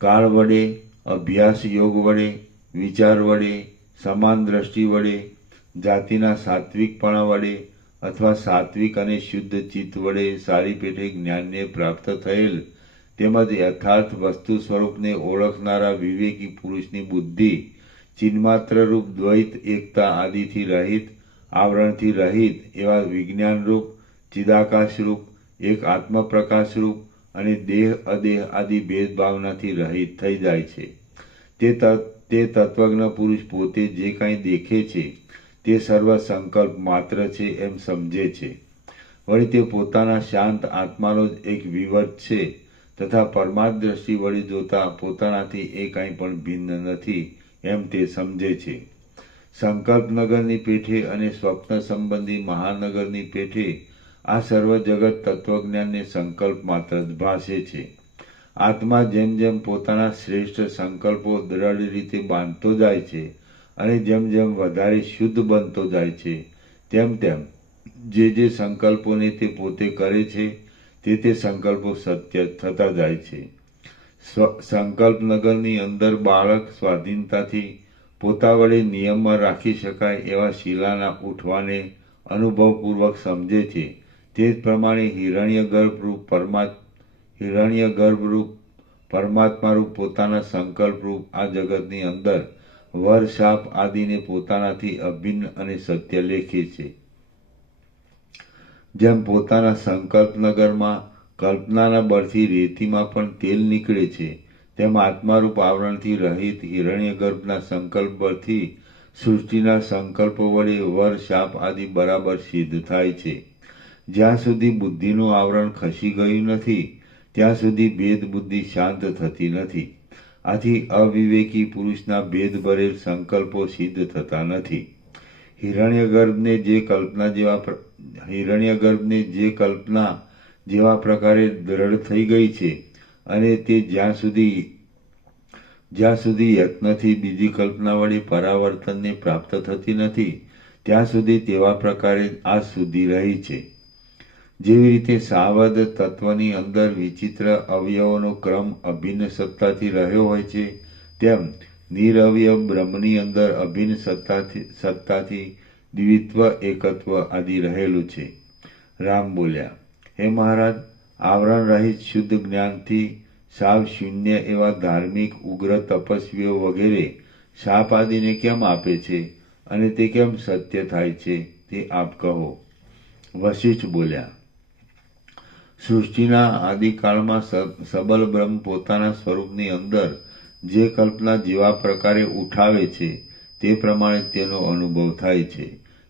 કાળ વડે, અભ્યાસ યોગ વડે, વિચાર વડે, સમાન દ્રષ્ટિ વડે, જાતિના સાત્વિકપણા વડે અથવા સાત્વિક અને શુદ્ધ ચિત્ત વડે સારી પેઠે જ્ઞાનને પ્રાપ્ત થયેલ તેમજ યથાર્થ વસ્તુ સ્વરૂપને ઓળખનારા વિવેકી પુરુષની બુદ્ધિ ચિન્માત્ર રૂપ દ્વૈત એકતા આદિથી રહિત, આવરણથી રહિત એવા વિજ્ઞાનરૂપ, ચિદાકાશરૂપ, એક આત્મપ્રકાશરૂપ અને દેહ અદેહ આદિ ભેદભાવનાથી રહિત થઈ જાય છે. તે તત્વજ્ઞ પુરુષ પોતે જે કાંઈ દેખે છે તે સર્વ સંકલ્પ માત્ર છે એમ સમજે છે. વળી તે પોતાના શાંત આત્માનો જ એક વિવર્ત છે તથા પરમાર્થ દ્રષ્ટિ વળી જોતા પોતાનાથી એ કાંઈ પણ ભિન્ન નથી એમ તે સમજે છે. સંકલ્પનગરની પેઠે અને સ્વપ્ન સંબંધી મહાનગરની પેઠે આ સર્વ જગત તત્વજ્ઞાનને સંકલ્પ માત્ર જ ભાસે છે. આત્મા જેમ જેમ પોતાના શ્રેષ્ઠ સંકલ્પો દ્રઢ રીતે બાંધતો જાય છે અને જેમ જેમ વધારે શુદ્ધ બનતો જાય છે તેમ તેમ જે સંકલ્પોને તે પોતે કરે છે તે સંકલ્પો સત્ય થતા જાય છે. સંકલ્પનગરની અંદર બાળક સ્વાધીનતાથી પોતા વડે નિયમમાં રાખી શકાય એવા શીલાના ઉઠવાને અનુભવપૂર્વક સમજે છે. તે જ પ્રમાણે હિરણ્યગર્ભરૂપ પરમાત્મારૂપ પોતાના સંકલ્પરૂપ આ જગતની અંદર વર શાપ આદિને પોતાનાથી અભિન્ન અને સત્ય લેખે છે. જેમ પોતાના સંકલ્પનગરમાં કલ્પનાના બળથી રેતીમાં પણ તેલ નીકળે છે, તેમ આત્મારૂપ આવરણથી રહિત હિરણ્યગર્ભના સંકલ્પ બળથી સૃષ્ટિના સંકલ્પો વડે વર શાપ આદિ બરાબર સિદ્ધ થાય છે. જ્યાં સુધી બુદ્ધિનું આવરણ ખસી ગયું નથી ત્યાં સુધી ભેદ બુદ્ધિ શાંત થતી નથી. આથી અવિવેકી પુરુષના ભેદ ભરેલ સંકલ્પો સિદ્ધ થતા નથી. હિરણ્યગર્ભને જે કલ્પના જેવા પ્રકારે દ્રઢ થઈ ગઈ છે અને તે જ્યાં સુધી યત્નથી બીજી કલ્પના વડે પરાવર્તનને પ્રાપ્ત થતી નથી ત્યાં સુધી તેવા પ્રકારે આ સુધી રહી છે. જેવી રીતે સાવધ તત્વની અંદર વિચિત્ર અવયવોનો ક્રમ અભિન્ન સત્તાથી રહ્યો હોય છે, તેમ નિરવયવ બ્રહ્મની અંદર અભિન્ન સત્તાથી દ્વિત્વ એકત્વ આદિ રહેલું છે. રામ બોલ્યા, હે મહારાજ, આવરણ રહિત શુદ્ધ જ્ઞાનથી સાવ શૂન્ય એવા ધાર્મિક ઉગ્ર તપસ્વીઓ વગેરે શાપ આદિને કેમ આપે છે અને તે કેમ સત્ય થાય છે તે આપ કહો. વશિષ્ઠ બોલ્યા, સૃષ્ટિના આદિકાળમાં સબલ બ્રહ્મ પોતાના સ્વરૂપની અંદર જે કલ્પના જેવા પ્રકારે ઉઠાવે છે તે પ્રમાણે તેનો અનુભવ થાય છે,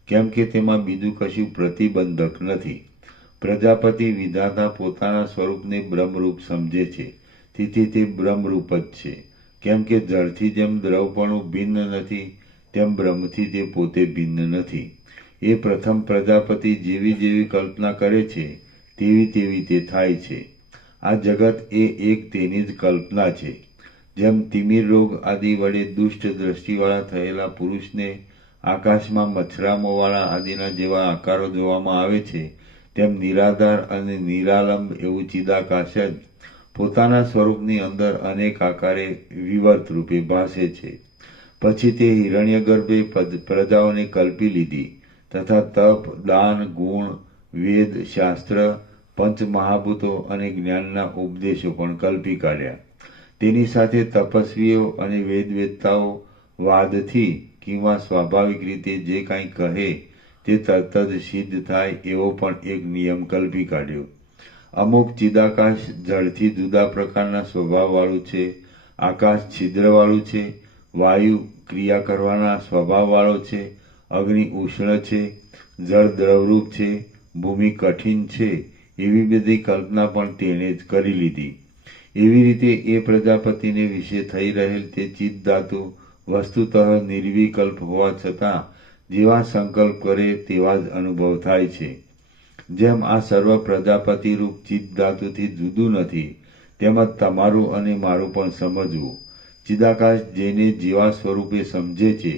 કેમ કે તેમાં બીજું કશું પ્રતિબંધક નથી. પ્રજાપતિ વિધાતા પોતાના સ્વરૂપને બ્રહ્મરૂપ સમજે છે, તેથી તે બ્રહ્મરૂપ જ છે. કેમ કે જળથી જેમ દ્રવપણું ભિન્ન નથી તેમ બ્રહ્મથી તે પોતે ભિન્ન નથી. એ પ્રથમ પ્રજાપતિ જેવી કલ્પના કરે છે તેવી તે થાય છે. આ જગત એ એક તેની જ કલ્પના છે. જેમ તિમિર રોગ આદિ વડે દુષ્ટ દ્રષ્ટિવાળા થયેલા પુરુષને આકાશમાં મચ્છરામોવાળા આદિના જેવા આકારો જોવામાં આવે છે, તેમ નિરાધાર અને નિરાલંબ એવું ચિદાકાશ જ પોતાના સ્વરૂપની અંદર અનેક આકારે વિવર્ત રૂપે ભાસે છે. પછી તે હિરણ્યગર્ભે પ્રજાઓને કલ્પી લીધી તથા તપ, દાન, ગુણ, વેદ, શાસ્ત્ર, પંચ મહાભૂતો અને જ્ઞાનના ઉપદેશો પણ કલ્પી કાઢ્યા. તેની સાથે તપસ્વીઓ અને વેદવેત્તાઓ વાદથી કિંવા સ્વાભાવિક રીતે જે કાંઈ કહે તે તરત જ સિદ્ધ થાય એવો પણ એક નિયમ કલ્પી કાઢ્યો. અમુક ચિદાકાશ જળથી જુદા પ્રકારના સ્વભાવવાળું છે, આકાશ છિદ્રવાળું છે, વાયુ ક્રિયા કરવાના સ્વભાવવાળો છે, અગ્નિ ઉષ્ણ છે, જળ દ્રવરૂપ છે, ભૂમિ કઠિન છે, એવી બધી કલ્પના પણ તેણે જ કરી લીધી. એવી રીતે એ પ્રજાપતિને વિશે થઈ રહેલ તે ચિત્ત ધાતુ વસ્તુતઃ નિર્વિકલ્પ હોવા છતાં જેવા સંકલ્પ કરે તેવા જ અનુભવ થાય છે. જેમ આ સર્વ પ્રજાપતિરૂપ ચિત્ત ધાતુથી જુદું નથી, તેમજ તમારું અને મારું પણ સમજવું. ચિદાકાશ જેને જેવા સ્વરૂપે સમજે છે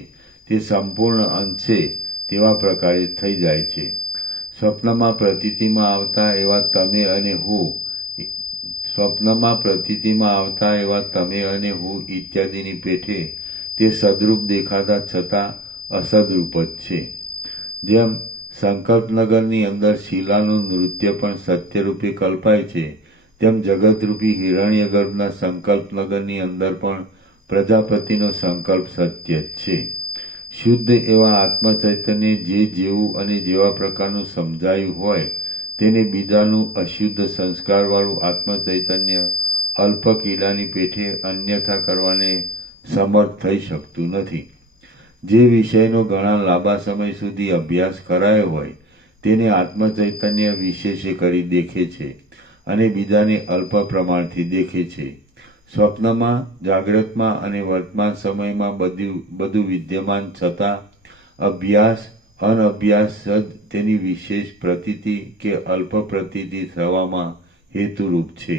તે સંપૂર્ણ અંશે તેવા પ્રકારે થઈ જાય છે. સ્વપ્નમાં પ્રતીતિમાં આવતા એવા તમે અને હું ઇત્યાદિની પેઠે તે સદરૂપ દેખાતા છતાં અસદરૂપ જ છે. જેમ સંકલ્પનગરની અંદર શિલાનું નૃત્ય પણ સત્યરૂપે કલ્પાય છે, તેમ જગતરૂપી હિરણ્યગર્ભના સંકલ્પનગરની અંદર પણ પ્રજાપતિનો સંકલ્પ સત્ય જ છે. શુદ્ધ એવા આત્મચૈતન્ય જે જેવું અને જેવા પ્રકારનું સમજાયું હોય તેને બીજાનું અશુદ્ધ સંસ્કારવાળું આત્મચૈતન્ય અલ્પ કીડાની પેઠે અન્યથા કરવાને સમર્થ થઈ શકતું નથી. જે વિષયનો ઘણા લાંબા સમય સુધી અભ્યાસ કરાયો હોય તેને આત્મચૈતન્ય વિશેષે કરી દેખે છે અને બીજાને અલ્પ પ્રમાણથી દેખે છે. સ્વપ્નમાં, જાગ્રતમાં અને વર્તમાન સમયમાં બધું વિદ્યમાન છતાં અભ્યાસ અનઅભ્યાસ જ તેની વિશેષ પ્રતીતિ કે અલ્પ પ્રતીતિ થવામાં હેતુરૂપ છે.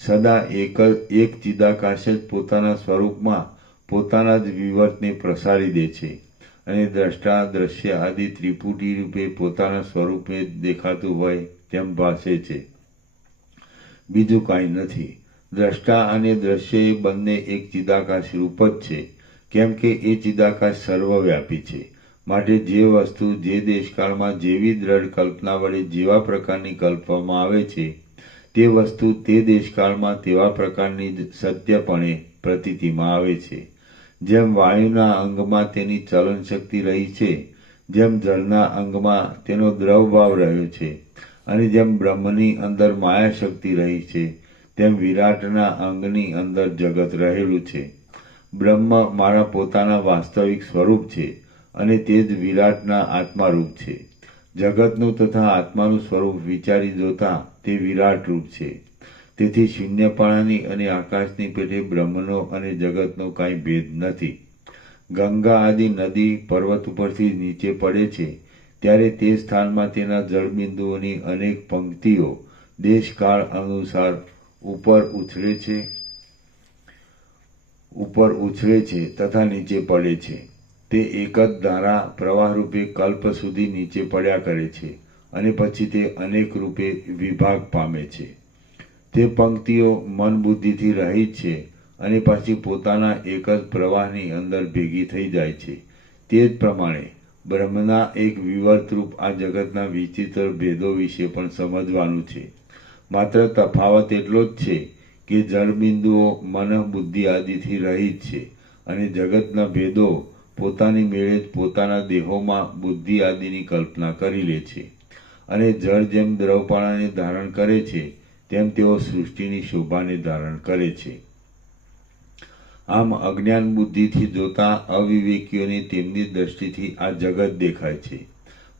સદા એક ચિદાકાશ જ પોતાના સ્વરૂપમાં પોતાના જ વિવર્તને પ્રસારી દે છે અને દ્રષ્ટા દ્રશ્ય આદિ ત્રિપુટી રૂપે પોતાના સ્વરૂપે જ દેખાતું હોય તેમ ભાસે છે. બીજું કાંઈ નથી. દ્રષ્ટા અને દ્રશ્ય એ બંને એક ચિદાકાશ રૂપ જ છે, કેમ કે એ ચિદાકાશ સર્વવ્યાપી છે. માટે જે વસ્તુ જે દેશકાળમાં જેવી દ્રઢ કલ્પના વડે જેવા પ્રકારની કલ્પવામાં આવે છે તે વસ્તુ તે દેશકાળમાં તેવા પ્રકારની જ સત્યપણે પ્રતીતિમાં આવે છે. જેમ વાયુના અંગમાં તેની ચલન શક્તિ રહી છે, જેમ જળના અંગમાં તેનો દ્રવ ભાવ રહ્યો છે, અને જેમ બ્રહ્મની અંદર માયા શક્તિ રહી છે, તેમ વિરાટના અંગની અંદર જગત રહેલું છે. બ્રહ્મ મારા પોતાના વાસ્તવિક સ્વરૂપ છે અને તે જ વિરાટના આત્મારૂપ છે. જગતનું તથા આત્માનું સ્વરૂપ વિચારી જોતા તે વિરાટ રૂપ છે. તેથી શૂન્યપણાની અને આકાશની પેઠે બ્રહ્મનો અને જગતનો કાંઈ ભેદ નથી. ગંગા આદિ નદી પર્વત ઉપરથી નીચે પડે છે ત્યારે તે સ્થાનમાં તેના જળબિંદુઓની અનેક પંક્તિઓ દેશકાળ અનુસાર ઉપર ઉછળે છે તથા નીચે પડે છે. તે એક જ ધારા પ્રવાહરૂપે કલ્પ સુધી નીચે પડ્યા કરે છે અને પછી તે અનેક રૂપે વિભાગ પામે છે. તે પંક્તિઓ મન બુદ્ધિથી રહિત છે અને પાછી પોતાના એક જ પ્રવાહની અંદર ભેગી થઈ જાય છે. તે જ પ્રમાણે બ્રહ્મના એક વિવર્તરૂપ આ જગતના વિચિત્ર ભેદો વિશે પણ સમજવાનું છે. માત્ર તફાવત એટલો જ છે કે જળબિંદુઓ મન બુદ્ધિ આદિથી રહિત છે અને જગતના ભેદો પોતાની મેળે જ પોતાના દેહોમાં બુદ્ધિ આદિની કલ્પના કરી લે છે. અને જળ જેમ દ્રવપણાને ધારણ કરે છે તેમ તેઓ સૃષ્ટિની શોભાને ધારણ કરે છે. આમ અજ્ઞાન બુદ્ધિથી જોતા અવિવેકીઓને તેમની દ્રષ્ટિથી આ જગત દેખાય છે,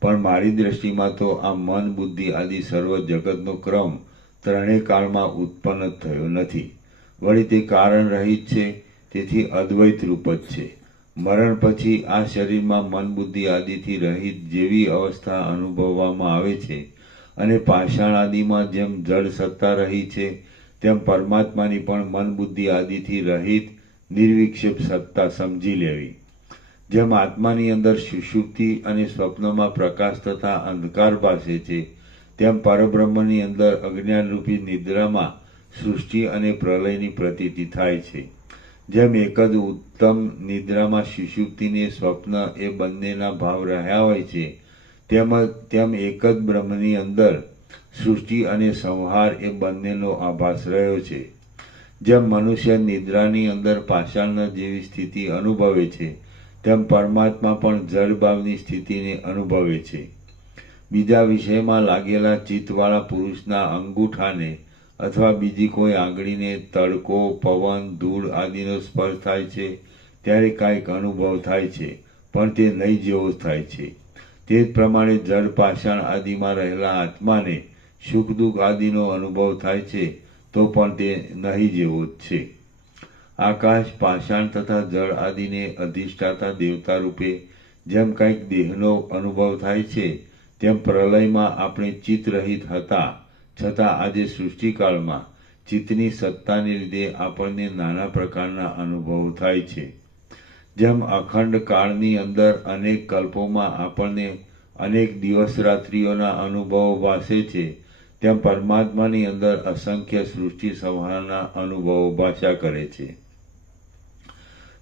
પણ મારી દ્રષ્ટિમાં તો આ મન બુદ્ધિ આદિ સર્વ જગતનો ક્રમ ત્રણેય કાળમાં ઉત્પન્ન જ થયો નથી. વળી તે કારણ રહિત છે, તેથી અદ્વૈત રૂપ જ છે. મરણ પછી આ શરીરમાં મન બુદ્ધિ આદિથી રહિત જેવી અવસ્થા અનુભવવામાં આવે છે અને પાષાણ આદિમાં જેમ જળ સત્તા રહી છે તેમ પરમાત્માની પણ મન બુદ્ધિ આદિથી રહિત નિર્વિક્ષેપ સત્તા સમજી લેવી. જેમ આત્માની અંદર સુષુપ્તિ અને સ્વપ્નમાં પ્રકાશ તથા અંધકાર ભાસે છે, તેમ પરબ્રહ્મની અંદર અજ્ઞાનરૂપી નિદ્રામાં સૃષ્ટિ અને પ્રલયની પ્રતીતિ થાય છે. જેમ એક જ ઉત્તમ નિદ્રામાં સુષુપ્તિને સ્વપ્ન એ બંનેના ભાવ રહ્યા હોય છે, તેમ એક જ બ્રહ્મની અંદર સૃષ્ટિ અને સંહાર એ બંનેનો આભાસ રહ્યો છે. જેમ મનુષ્ય નિદ્રાની અંદર પાષાણ જેવી સ્થિતિ અનુભવે છે, તેમ પરમાત્મા પણ જળભાવની સ્થિતિને અનુભવે છે. બીજા વિષયમાં લાગેલા ચિત્તવાળા પુરુષના અંગૂઠાને અથવા બીજી કોઈ આંગળીને તડકો, પવન, ધૂળ આદિનો સ્પર્શ થાય છે ત્યારે કાંઈક અનુભવ થાય છે, પણ તે નહીં જેવો થાય છે. તે જ પ્રમાણે જળ પાષાણ આદિમાં રહેલા આત્માને સુખ દુઃખ આદિનો અનુભવ થાય છે તો પણ તે નહીં જેવો જ છે. આકાશ, પાષાણ તથા જળ આદિને અધિષ્ઠાતા દેવતા રૂપે જેમ કાંઈક દેહનો અનુભવ થાય છે, તેમ પ્રલયમાં આપણે ચિત્ત રહિત હતા છતાં આજે સૃષ્ટિકાળમાં ચિત્તની સત્તાને લીધે આપણને નાના પ્રકારના અનુભવો થાય છે. જેમ અખંડ કાળની અંદર અનેક કલ્પોમાં આપણને અનેક દિવસ રાત્રિઓના અનુભવો ભાસે છે, તેમ પરમાત્માની અંદર અસંખ્ય સૃષ્ટિ સંહારના અનુભવો ભાષા કરે છે.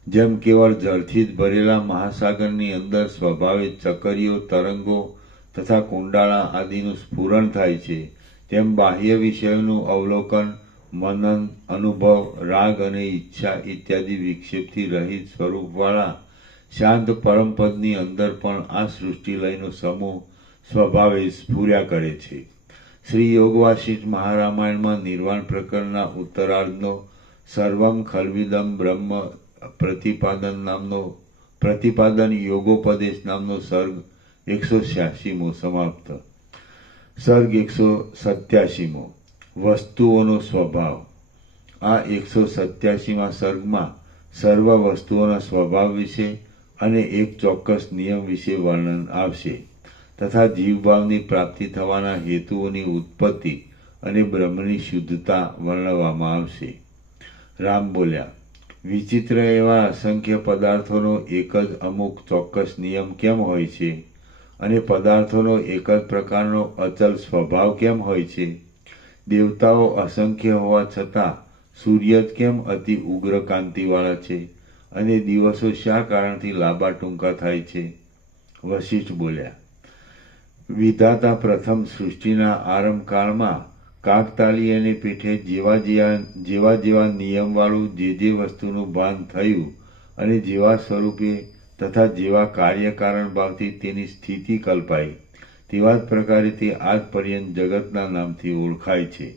જેમ કેવળ જળથી જ ભરેલા મહાસાગરની અંદર સ્વભાવે ચકરીઓ, તરંગો તથા કુંડાળા આદિનું સ્ફુરણ થાય છે, તેમ બાહ્ય વિષયોનું અવલોકન, મનન, અનુભવ, રાગ અને ઈચ્છા ઇત્યાદિ વિક્ષેપથી રહિત સ્વરૂપવાળા શાંત પરમપદની અંદર પણ આ સૃષ્ટિલયનો સમૂહ સ્વભાવે સ્ફુર્યા કરે છે. શ્રી યોગ વાસિષ્ઠ મહારામાયણમાં નિર્વાણ પ્રકરણના ઉત્તરાર્ધનો સર્વમ ખલ્વિદમ બ્રહ્મ પ્રતિપાદન યોગોપદેશ નામનો સર્ગ 186મો સમાપ્ત. સર્ગ 187મો વસ્તુઓનો સ્વભાવ. આ 187મા સર્ગમાં સર્વ વસ્તુઓના સ્વભાવ વિશે અને એક ચોક્કસ નિયમ વિશે વર્ણન આવશે તથા જીવભાવની પ્રાપ્તિ થવાના હેતુઓની ઉત્પત્તિ અને બ્રહ્મની શુદ્ધતા વર્ણવવામાં આવશે. રામ બોલ્યા, વિચિત્ર એવા અસંખ્ય પદાર્થોનો એક જ અમુક ચોક્કસ નિયમ કેમ હોય છે અને પદાર્થોનો એક જ પ્રકારનો અચલ સ્વભાવ કેમ હોય છે? દેવતાઓ અસંખ્ય હોવા છતાં સૂર્ય જ કેમ અતિ ઉગ્ર કાંતિવાળા છે અને દિવસો શા કારણથી લાંબા ટૂંકા થાય છે? વશિષ્ઠ બોલ્યા, વિધાતા પ્રથમ સૃષ્ટિના આરંભકાળમાં કાકતાળીયને પીઠે જેવા નિયમવાળું જે વસ્તુનું ભાન થયું અને જેવા સ્વરૂપે તથા જેવા કાર્યકારણ ભાવથી તેની સ્થિતિ કલ્પાઈ, તેવા જ પ્રકારે તે આજ પર્યંત જગતના નામથી ઓળખાય છે.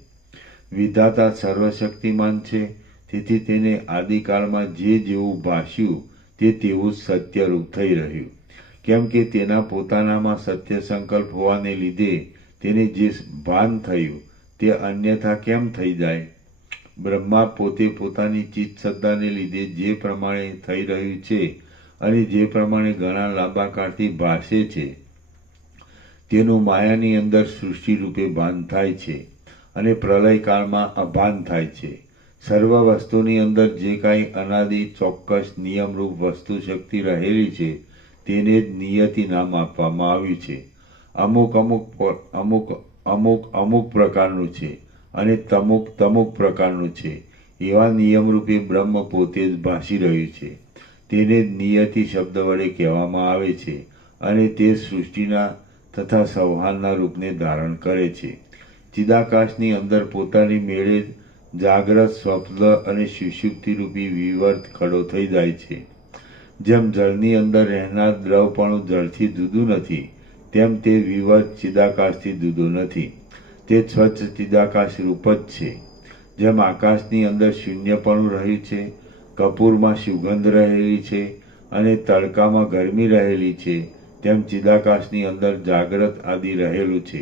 વિધાતા સર્વશક્તિમાન છે, તેથી તેને આદિકાળમાં જેવું ભાષ્યું તે તેવું જ સત્યરૂપ થઈ રહ્યું. કેમ કે તેના પોતાનામાં સત્ય સંકલ્પ હોવાને લીધે તેને જે ભાન થયું તે અન્યથા કેમ થઈ જાય? બ્રહ્મા પોતે પોતાની ચિત્ત સત્તાને લીધે જે પ્રમાણે થઈ રહ્યું છે અને જે પ્રમાણે ઘણા લાંબા કાળથી ભાસે છે, તેનું માયાની અંદર સૃષ્ટિ રૂપે ભાન થાય છે અને પ્રલયકાળમાં અભાન થાય છે. સર્વ વસ્તુની અંદર જે કાંઈ અનાદિ ચોક્કસ નિયમરૂપ વસ્તુ શક્તિ રહેલી છે તેને જ નિયતિ નામ આપવામાં આવ્યું છે. અમુક પ્રકારનું છે અને તમુક પ્રકારનું છે એવા નિયમરૂપે બ્રહ્મ પોતે જ ભાસી રહ્યું છે. તેને જ નિયતિ શબ્દ વડે કહેવામાં આવે છે અને તે સૃષ્ટિના તથા સંહારના રૂપને ધારણ કરે છે. ચિદાકાશની અંદર પોતાની મેળે જ જાગ્રત, સ્વપ્ન અને સુષુપ્તિ રૂપી વિવર્ત ખડો થઈ જાય છે. જેમ જળની અંદર રહેનાર દ્રવપણું જળથી જુદું નથી, તેમ તે વિવર્ત ચિદાકાશથી જુદું નથી. તે સ્વચ્છ ચિદાકાશ રૂપ જ છે. જેમ આકાશની અંદર શૂન્યપણું રહ્યું છે, કપૂરમાં સુગંધ રહેલી છે અને તડકામાં ગરમી રહેલી છે, તેમ ચિદાકાશની અંદર જાગ્રત આદિ રહેલું છે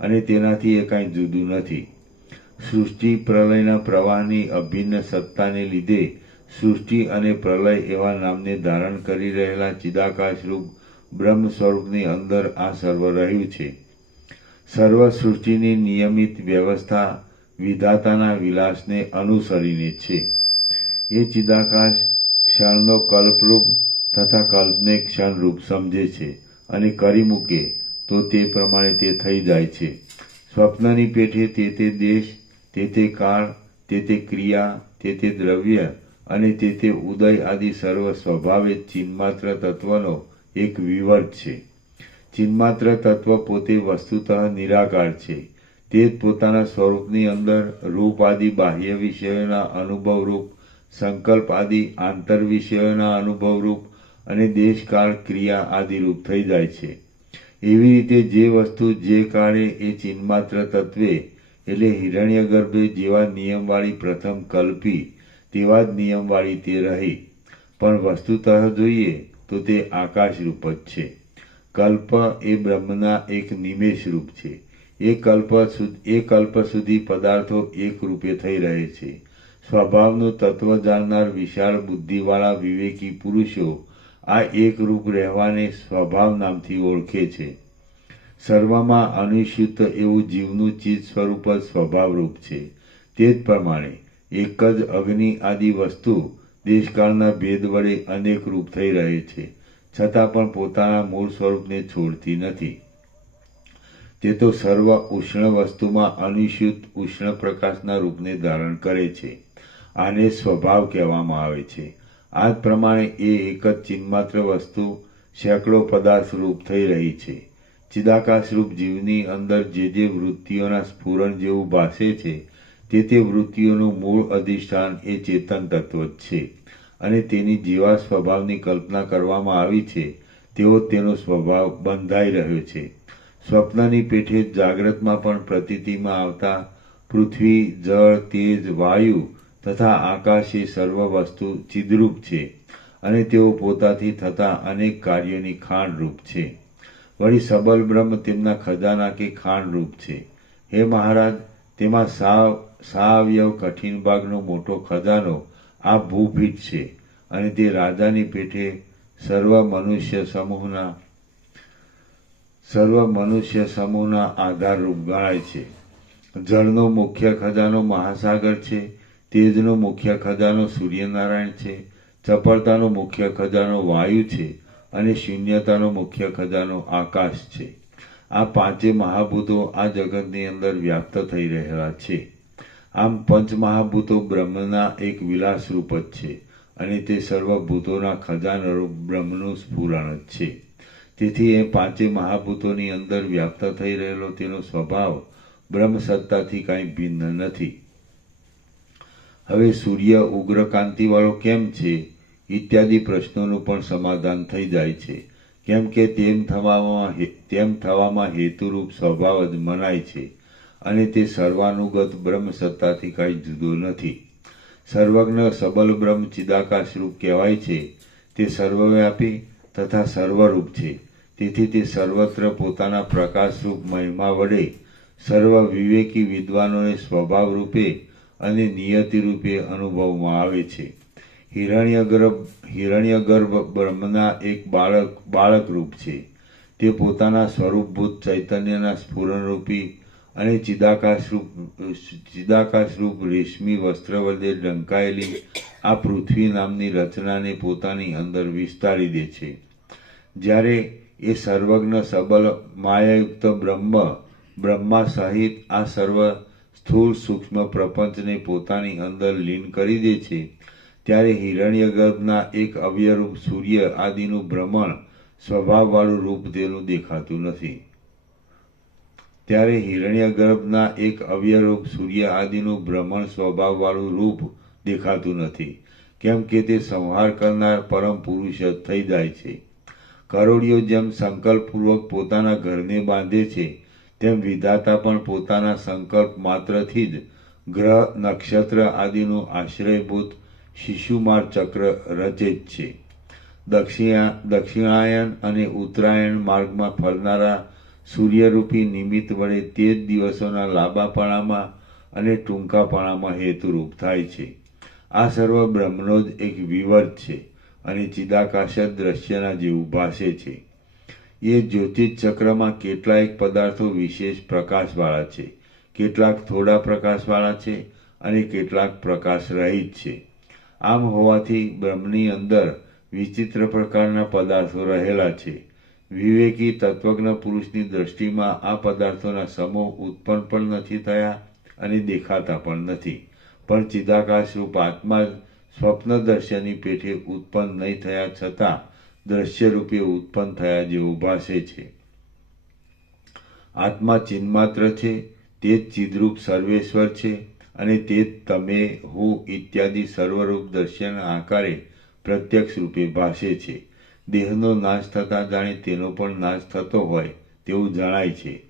અને તેનાથી એ કાંઈ જુદું નથી. સૃષ્ટિ પ્રલયના પ્રવાહની અભિન્ન સત્તાને લીધે સૃષ્ટિ અને પ્રલય એવા નામને ધારણ કરી રહેલા ચિદાકાશ રૂપ બ્રહ્મ સ્વરૂપની અંદર આ સર્વ રહ્યું છે. સર્વ સૃષ્ટિની નિયમિત વ્યવસ્થા વિધાતાના વિલાસને અનુસરીને છે. એ ચિદાકાશ ક્ષણનો કલ્પરૂપ તથા કલ્પને ક્ષણરૂપ સમજે છે અને કરી મૂકે તો તે પ્રમાણે તે થઈ જાય છે. સ્વપ્નની પેઠે તે દેશ, તે કાળ, તે ક્રિયા, તે દ્રવ્ય અને તે ઉદય આદિ સર્વ સ્વભાવે ચિન્માત્ર તત્વનો એક વિવર્ત છે. ચિન્માત્ર તત્વ પોતે વસ્તુતઃ નિરાકાર છે. તે જ પોતાના સ્વરૂપની અંદર રૂપ આદિ બાહ્ય વિષયોના અનુભવ રૂપ, સંકલ્પ આદિ આંતર વિષયોના અનુભવ રૂપ અને દેશકાળ ક્રિયા આદિ રૂપ થઈ જાય છે. એવી રીતે જે વસ્તુ જે કાળે એ ચિન્માત્ર તત્વે એટલે હિરણ્યગર્ભે જેવા નિયમવાળી પ્રથમ કલ્પી તેવા જ નિયમવાળી તે રહી. પણ વસ્તુતઃ જોઈએ તો તે આકાશરૂપ જ છે. કલ્પ એ બ્રહ્મના એક નિમેષ રૂપ છે. એ કલ્પ સુધી પદાર્થો એક રૂપે થઈ રહે છે. સ્વભાવનું તત્વ જાણનાર વિશાળ બુદ્ધિવાળા વિવેકી પુરુષો આ એક રૂપ રહેવાને સ્વભાવ નામથી ઓળખે છે. સર્વમાં અનુસ્યુત એવું જીવનું ચિત્ત સ્વરૂપ જ સ્વભાવરૂપ છે. તે જ પ્રમાણે એક જ અગ્નિ આદિ વસ્તુ દેશકાળના ભેદ વડે અનેક રૂપ થઈ રહે છે, છતાં પણ પોતાના મૂળ સ્વરૂપને છોડતી નથી. તે તો સર્વ ઉષ્ણ વસ્તુમાં અનુસ્યુત ઉષ્ણ પ્રકાશના રૂપને ધારણ કરે છે. આને સ્વભાવ કહેવામાં આવે છે. આ જ પ્રમાણે એ એક જ ચિન્માત્ર વસ્તુ સેંકડો પદાર્થ રૂપ થઈ રહી છે. ચિદાકાશરૂપ જીવની અંદર જે વૃત્તિઓના સ્ફુરણ જેવું ભાસે છે તે વૃત્તિઓનું મૂળ અધિષ્ઠાન એ ચેતન તત્વ જ છે અને તેની જેવા સ્વભાવની કલ્પના કરવામાં આવી છે તેવો તેનો સ્વભાવ બંધાઈ રહ્યો છે. સ્વપ્નની પેઠે જાગ્રતમાં પણ પ્રતીતિમાં આવતા પૃથ્વી, જળ, તેજ, વાયુ તથા આકાશ એ સર્વ વસ્તુ ચિદરૂપ છે અને તેઓ પોતાથી થતા અનેક કાર્યોની ખાંડરૂપ છે. વળી સબલ બ્રહ્મ તેમના ખજાના કે ખાંડરૂપ છે. હે મહારાજ, તેમાં સાવયવ કઠિન ભાગનો મોટો ખજાનો આ ભૂપીઠ છે અને તે રાજાની પેઠે સર્વ મનુષ્ય સમૂહના આધારરૂપ ગણાય છે. જળનો મુખ્ય ખજાનો મહાસાગર છે. તેજનો મુખ્ય ખજાનો સૂર્યનારાયણ છે. ચપળતાનો મુખ્ય ખજાનો વાયુ છે અને શૂન્યતાનો મુખ્ય ખજાનો આકાશ છે. આ પાંચે મહાભૂતો આ જગતની અંદર વ્યાપ્ત થઈ રહેલા છે. આમ પંચમહાભૂતો બ્રહ્મના એક વિલાસરૂપ જ છે અને તે સર્વભૂતોના ખજાનરૂપ બ્રહ્મનું સ્ફુરણ જ છે. તેથી એ પાંચે મહાભૂતોની અંદર વ્યાપ્ત થઈ રહેલો તેનો સ્વભાવ બ્રહ્મ સત્તાથી કાંઈ ભિન્ન નથી. હવે સૂર્ય ઉગ્ર કાંતિવાળો કેમ છે ઇત્યાદિ પ્રશ્નોનું પણ સમાધાન થઈ જાય છે. કેમ કે તેમ થવામાં હેતુરૂપ સ્વભાવ જ મનાય છે અને તે સર્વાનુગત બ્રહ્મ સત્તાથી કાંઈ જુદો નથી. સર્વજ્ઞ સબલ બ્રહ્મ ચિદાકાશરૂપ કહેવાય છે. તે સર્વવ્યાપી તથા સર્વરૂપ છે. તેથી તે સર્વત્ર પોતાના પ્રકાશરૂપ મહિમા વડે સર્વ વિવેકી વિદ્વાનોને સ્વભાવ રૂપે અને નિયતિ રૂપે અનુભવમાં આવે છે. હિરણ્યગર્ભ બ્રહ્મના એક બાળક રૂપ છે. તે પોતાના સ્વરૂપભૂત ચૈતન્યના સ્ફુરણરૂપી અને ચિદાકાશરૂપ રેશમી વસ્ત્ર વડે ઢંકાયેલી આ પૃથ્વી નામની રચનાને પોતાની અંદર વિસ્તારી દે છે. જ્યારે એ સર્વજ્ઞ સબલ માયાયુક્ત બ્રહ્મા સહિત આ સર્વ સ્થૂળ સૂક્ષ્મ પ્રપંચને પોતાની અંદર લીન કરી દે છે ત્યારે હિરણ્યગર્ભના એક અવ્યયરૂપ સૂર્ય આદિનું ભ્રમણ સ્વભાવવાળું રૂપ તેનું દેખાતું નથી. ત્યારે હિરણ્યગર્ભના એક અવ્યયરૂપ સૂર્ય આદિનું ભ્રમણ સ્વભાવવાળું રૂપ દેખાતું નથી. કેમ કે તે સંહાર કરનાર પરમ પુરુષ જ થઈ જાય છે. કરોડિયો જેમ સંકલ્પપૂર્વક પોતાના ઘરને બાંધે છે તેમ વિધાતા પણ પોતાના સંકલ્પ માત્રથી જ ગ્રહ નક્ષત્ર આદિનું આશ્રયભૂત શિશુમાર ચક્ર રચે જ છે. દક્ષિણાયન અને ઉત્તરાયણ માર્ગમાં ફરનારા સૂર્યરૂપી નિમિત્ત વડે તે જ દિવસોના લાંબાપણામાં અને ટૂંકાપણામાં હેતુરૂપ થાય છે. આ સર્વ બ્રહ્મનો જ એક વિવર્ત છે અને ચિદાકાશ જ દ્રશ્યના જેવું ભાસે છે. એ જ્યોતિષ ચક્રમાં કેટલાક પદાર્થો વિશેષ પ્રકાશવાળા છે, કેટલાક થોડા પ્રકાશવાળા છે અને કેટલાક પ્રકાશ રહિત છે. આમ હોવાથી બ્રહ્મની અંદર વિચિત્ર પ્રકારના પદાર્થો રહેલા છે. વિવેકી તત્વજ્ઞ પુરુષની દ્રષ્ટિમાં આ પદાર્થોના સમૂહ ઉત્પન્ન પણ નથી થયા અને દેખાતા પણ નથી, પણ ચિદાકાશરૂપ આત્મા જ સ્વપ્ન દર્શનની પેઠે ઉત્પન્ન નહીં થયા છતાં દ્રશ્યરૂપે ઉત્પન્ન થયા જેવું ભાસે છે. આત્મા ચિન્માત્ર છે. તે જ ચિદરૂપ સર્વેશ્વર છે અને તે જ તમે હું ઇત્યાદિ સર્વરૂપ દર્શન આકારે પ્રત્યક્ષ રૂપે ભાસે છે. દેહનો નાશ થતાં જાણે તેનો પણ નાશ થતો હોય તેવું જણાય છે,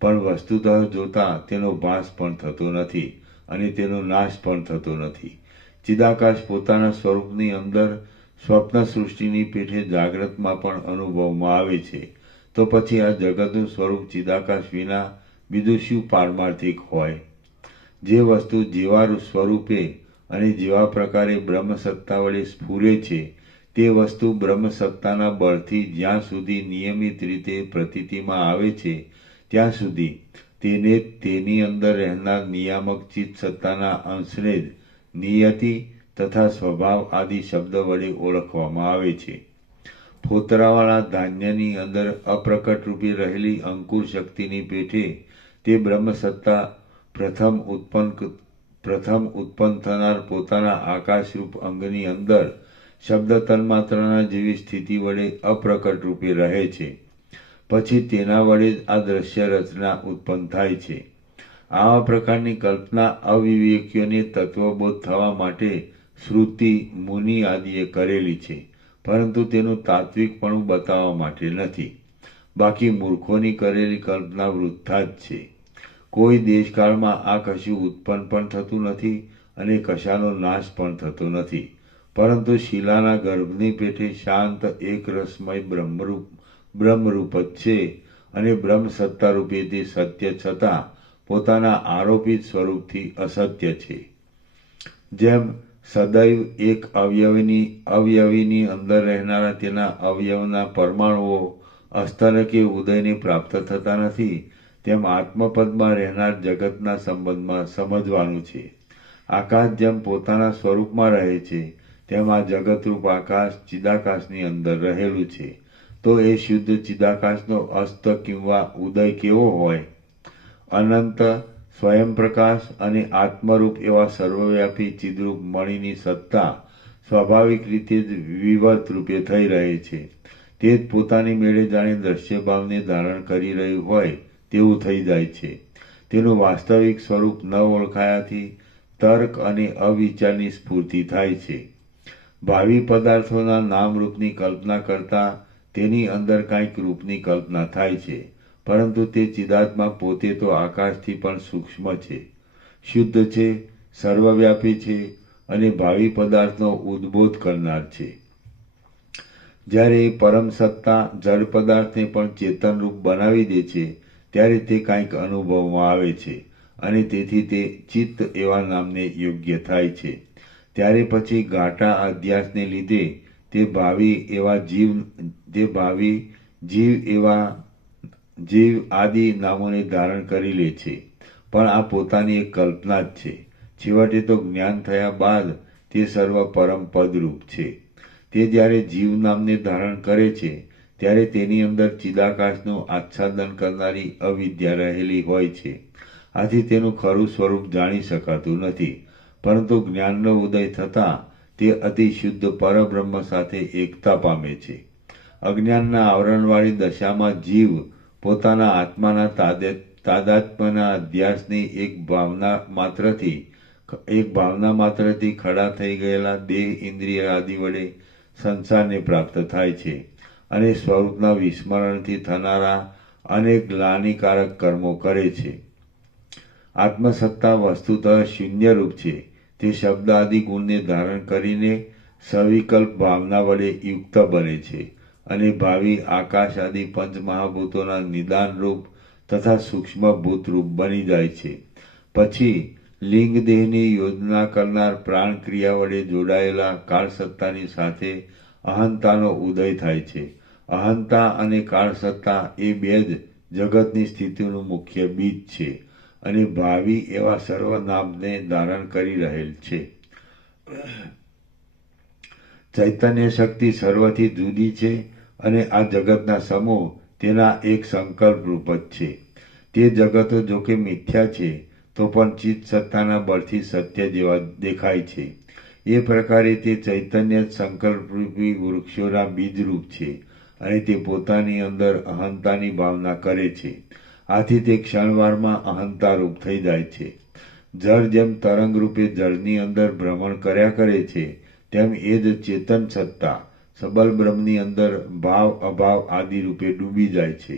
પણ વસ્તુતઃ જોતા તેનો ભાસ પણ થતો નથી અને તેનો નાશ પણ થતો નથી. ચિદાકાશ પોતાના સ્વરૂપની અંદર સ્વપ્ન સૃષ્ટિની પેઠે જાગ્રતમાં પણ અનુભવમાં આવે છે. તો પછી આ જગતનું સ્વરૂપ ચિદાકાશ વિના બીજું શું પારમાર્થિક હોય? જે વસ્તુ જેવા સ્વરૂપે અને જેવા પ્રકારે બ્રહ્મસત્તા વડે સ્ફુરે છે તે વસ્તુ બ્રહ્મસત્તાના બળથી જ્યાં સુધી નિયમિત રીતે પ્રતીતિમાં આવે છે ત્યાં સુધી તેને તેની અંદર રહેનાર નિયામક ચિત્ત સત્તાના અંશને જ નિયતિ તથા સ્વભાવ આદિ શબ્દ વડે ઓળખવામાં આવે છે. ફોતરાવાળા ધાન્યની અંદર અપ્રકટ રૂપે રહેલી અંકુર શક્તિની પેઠે તે બ્રહ્મસત્તા પ્રથમ ઉત્પન્ન થનાર પોતાના આકાશરૂપ અંગની અંદર શબ્દ તન્માત્રના જેવી સ્થિતિ વડે અપ્રકટ રૂપે રહે છે. પછી તેના વડે જ આ દ્રશ્ય રચના ઉત્પન્ન થાય છે. આવા પ્રકારની કલ્પના અવિવેકીઓને તત્વબોધ થવા માટે શ્રુતિ મુનિ આદિએ કરેલી છે, પરંતુ તેનું તાત્વિકપણું બતાવવા માટે નથી. બાકી મૂર્ખોની કરેલી કલ્પના વૃથા જ છે. કોઈ દેશકાળમાં આ કશું ઉત્પન્ન પણ થતું નથી અને કશાનો નાશ પણ થતો નથી, પરંતુ શિલાના ગર્ભની પેઠે શાંત એક રસમય બ્રહ્મરૂપ જ છે અને બ્રહ્મ સત્તા રૂપે તે સત્ય છતાં પોતાના આરોપિત સ્વરૂપથી અસત્ય છે. જેમ સદૈવ એક અવયવીની અંદર રહેનારા તેના અવયવના પરમાણુઓ અસ્તર કે ઉદયને પ્રાપ્ત થતા નથી, તેમ આત્મપદમાં રહેનાર જગતના સંબંધમાં સમજવાનું છે. આકાશ જેમ પોતાના સ્વરૂપમાં રહે છે તેમ આ જગતરૂપ આકાશ ચિદાકાશની અંદર રહેલું છે. તો એ શુદ્ધ ચિદાકાશનો અસ્ત કિંવા ઉદય કેવો હોય? અનંત સ્વયંપ્રકાશ અને આત્મરૂપ એવા સર્વવ્યાપી ચિદરૂપ મણિની સત્તા સ્વાભાવિક રીતે જ વિવર્ત રૂપે થઈ રહે છે. તે જ પોતાની મેળે જાણે દ્રશ્યભાવને ધારણ કરી રહ્યું હોય તેવું થઈ જાય છે. તેનું વાસ્તવિક સ્વરૂપ ન ઓળખાયાથી તર્ક અને અવિચારની સ્ફૂર્તિ થાય છે. ભાવિ પદાર્થોના નામરૂપની કલ્પના કરતા તેની અંદર કાંઈક રૂપની કલ્પના થાય છે, પરંતુ તે ચિદાત્મા પોતે તો આકાશથી પણ સૂક્ષ્મ છે, શુદ્ધ છે, સર્વવ્યાપી છે અને ભાવિ પદાર્થનો ઉદ્બોધ કરનાર છે. જ્યારે એ પરમ સત્તા જડ પદાર્થને પણ ચેતનરૂપ બનાવી દે છે ત્યારે તે કાંઈક અનુભવમાં આવે છે અને તેથી તે ચિત્ત એવા નામને યોગ્ય થાય છે. ત્યારે પછી ઘાટા અધ્યાસને લીધે તે ભાવિ જીવ આદિ નામોને ધારણ કરી લે છે, પણ આ પોતાની એક કલ્પના જ છે. છેવટે તો જ્ઞાન થયા બાદ તે સર્વ પરમ પદરૂપ છે. તે જ્યારે જીવ નામને ધારણ કરે છે ત્યારે તેની અંદર ચિદાકાશનું આચ્છાદન કરનારી અવિદ્યા રહેલી હોય છે. આથી તેનું ખરું સ્વરૂપ જાણી શકાતું નથી, પરંતુ જ્ઞાનનો ઉદય થતાં તે અતિ શુદ્ધ પરબ્રહ્મ સાથે એકતા પામે છે. અજ્ઞાનના આવરણવાળી દશામાં જીવ પોતાના આત્માના તાદાત્મ્યના અધ્યાસની એક ભાવના માત્રથી ખડા થઈ ગયેલા દેહ ઇન્દ્રિય આદિ વડે સંસારને પ્રાપ્ત થાય છે અને સ્વરૂપના વિસ્મરણથી થનારા અનેક ગ્લાનિકારક કર્મો કરે છે. આત્મસત્તા વસ્તુતઃ શૂન્યરૂપ છે. તે શબ્દ આદિ ગુણને ધારણ કરીને સવિકલ્પ ભાવના વડે યુક્ત બને છે અને ભાવિ આકાશ આદિ પંચમહાભૂતોના નિદાનરૂપ તથા સૂક્ષ્મભૂતરૂપ બની જાય છે. પછી લિંગ દેહની યોજના કરનાર પ્રાણ ક્રિયા વડે જોડાયેલા કાળસત્તાની સાથે અહંતાનો ઉદય થાય છે. અહંતા અને કાળસત્તા એ બે જ જગતની સ્થિતિનું મુખ્ય બીજ છે અને ભાવિ એવા સર્વનામને ધારણ કરી રહેલ છે. ચૈતન્ય શક્તિ સર્વથી જુદી છે અને આ જગતના સમૂહ તેના એક સંકલ્પ રૂપ જ છે. તે જગતો જોકે મિથ્યા છે તો પણ ચિત્ત સત્તાના બળથી સત્ય જેવા દેખાય છે. એ પ્રકારે તે ચૈતન્ય જ સંકલ્પરૂપી વૃક્ષોના બીજરૂપ છે અને તે પોતાની અંદર અહંતાની ભાવના કરે છે. આથી તે ક્ષણવારમાં અહંતારૂપ થઈ જાય છે. જળ જેમ તરંગ રૂપે જળની અંદર ભ્રમણ કર્યા કરે છે, તેમ એ જ ચેતન સત્તા સબલ બ્રહ્મની અંદર ભાવ અભાવ આદિ રૂપે ડૂબી જાય છે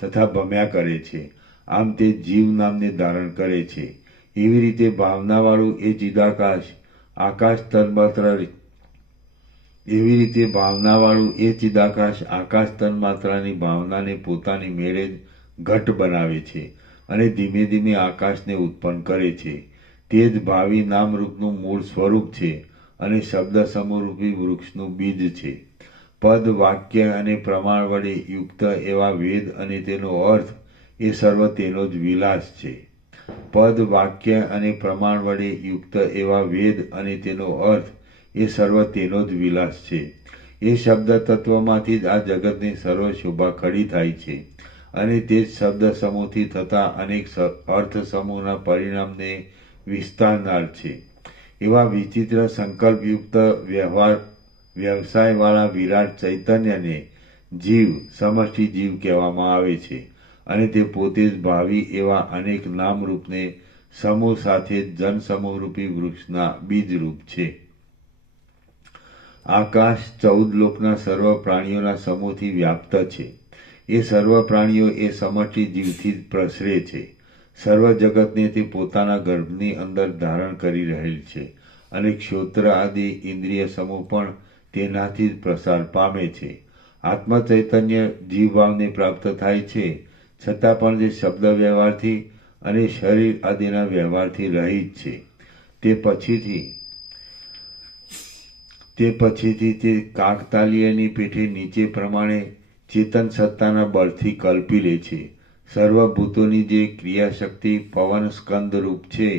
તથા ભમ્યા કરે છે. આમ તે જીવ નામને ધારણ કરે છે. એવી રીતે ભાવનાવાળું એ ચિદાકાશ આકાશ તન્માત્રાની ભાવનાને પોતાની મેળે જ ઘટ બનાવે છે અને ધીમે ધીમે આકાશને ઉત્પન્ન કરે છે. તે જ ભાવિ નામરૂપનું મૂળ સ્વરૂપ છે અને શબ્દ સમૂહરૂપી વૃક્ષનું બીજ છે. પદ વાક્ય અને પ્રમાણ વડે યુક્ત એવા વેદ અને તેનો અર્થ એ સર્વ તેનો જ વિલાસ છે. પદ વાક્ય અને પ્રમાણ વડે યુક્ત એવા વેદ અને તેનો અર્થ એ સર્વ તેનો જ વિલાસ છે. એ શબ્દ તત્વમાંથી જ આ જગતની સર્વ શોભા ખડી થાય છે અને તે જ શબ્દ સમૂહથી થતા અનેક અર્થ સમૂહના પરિણામને વિસ્તારનાર છે. એવા વિચિત્ર સંકલ્પયુક્ત વ્યવસાયવાળા વિરાટ ચૈતન્યને જીવ સમષ્ટિ જીવ કહેવામાં આવે છે અને તે પોતે જ ભાવિ એવા અનેક નામરૂપને સમૂહ સાથે જન સમૂહરૂપી વૃક્ષના બીજરૂપ છે. આકાશ 14 લોકના સર્વ પ્રાણીઓના સમૂહથી વ્યાપ્ત છે. એ સર્વ પ્રાણીઓ એ સમષ્ટિ જીવથી જ પ્રસરે છે. સર્વ જગતને તે પોતાના ગર્ભની અંદર ધારણ કરી રહેલ છે અને ક્ષોત્ર આદિ ઇન્દ્રિય સમૂહ પણ તેનાથી જ પ્રસાર પામે છે. આત્મ ચૈતન્ય જીવભાવને પ્રાપ્ત થાય છે, છતાં પણ તે શબ્દ વ્યવહારથી અને શરીર આદિના વ્યવહારથી રહિત છે. તે પછીથી તે કાકતાલીયની પેઠે નીચે પ્રમાણે ચેતન સત્તાના બળથી કલ્પી લે છે. સર્વભૂતોની જે ક્રિયાશક્તિ પવન સ્કંદ રૂપ છે,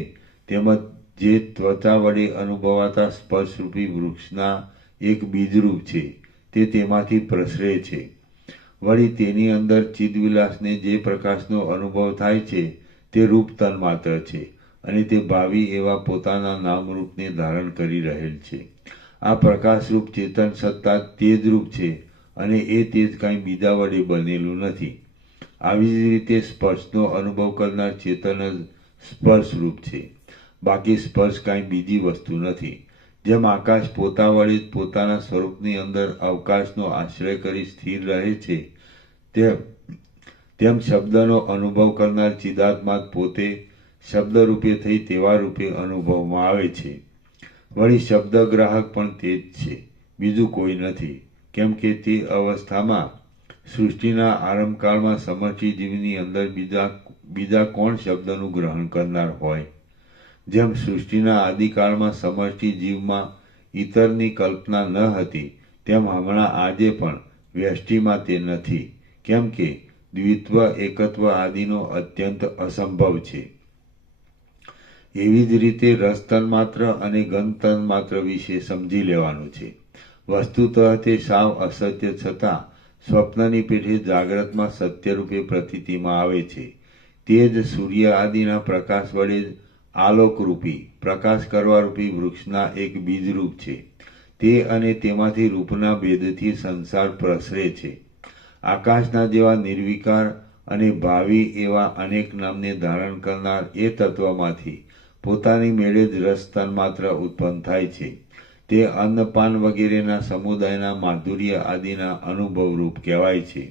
તેમજ જે ત્વચા વડે અનુભવાતા સ્પર્શરૂપી વૃક્ષના એક બીજરૂપ છે, તે તેમાંથી પ્રસરે છે. વળી તેની અંદર ચિદવિલાસને જે પ્રકાશનો અનુભવ થાય છે, તે રૂપ તન્માત્ર છે અને તે ભાવિ એવા પોતાના નામરૂપને ધારણ કરી રહેલ છે. આ પ્રકાશરૂપ ચેતન સત્તા તેજરૂપ છે અને એ તેજ કાંઈ બીજા વડે બનેલું નથી. આવી જ રીતે સ્પર્શનો અનુભવ કરનાર ચેતન જ સ્પર્શરૂપ છે. બાકી સ્પર્શ કાંઈ બીજી વસ્તુ નથી. જેમ આકાશ પોતા વડે જ પોતાના સ્વરૂપની અંદર અવકાશનો આશ્રય કરી સ્થિર રહે છે, તેમ શબ્દનો અનુભવ કરનાર ચિદાત્મા પોતે શબ્દરૂપે થઈ તેવા રૂપે અનુભવમાં આવે છે. વળી શબ્દગ્રાહક પણ તે જ છે, બીજું કોઈ નથી. કેમ કે તે અવસ્થામાં સૃષ્ટિના આરંભકાળમાં સમષ્ટિ જીવની અંદર બીજા કોણ શબ્દનું ગ્રહણ કરનાર હોય? જેમ સૃષ્ટિના આદિકાળમાં સમષ્ટિ જીવમાં ઈતરની કલ્પના ન હતી, તેમ હમણાં આજે પણ વ્યષ્ટિમાં તે નથી. કેમ કે દ્વિત્વ એકત્વ આદિનો અત્યંત અસંભવ છે. એવી જ રીતે રસ તન્માત્ર અને ગંધ તન્માત્ર વિશે સમજી લેવાનું છે. વસ્તુતઃ તે સાવ અસત્ય છતાં સ્વપ્નની પેઠે જાગ્રતમાં સત્યરૂપે પ્રતીતિમાં આવે છે. તે જ સૂર્ય આદિના પ્રકાશ વડે જ આલોકરૂપી પ્રકાશ કરવારૂપી વૃક્ષના એક બીજરૂપ છે. તે અને તેમાંથી રૂપના ભેદથી સંસાર પ્રસરે છે. આકાશના જેવા નિર્વિકાર અને ભાવિ એવા અનેક નામને ધારણ કરનાર એ તત્વમાંથી પોતાની મેળે જ રસ તન્માત્ર ઉત્પન્ન થાય છે. તે અન્નપાન વગેરેના સમુદાયના માધુર્ય આદિના અનુભવરૂપ કહેવાય છે.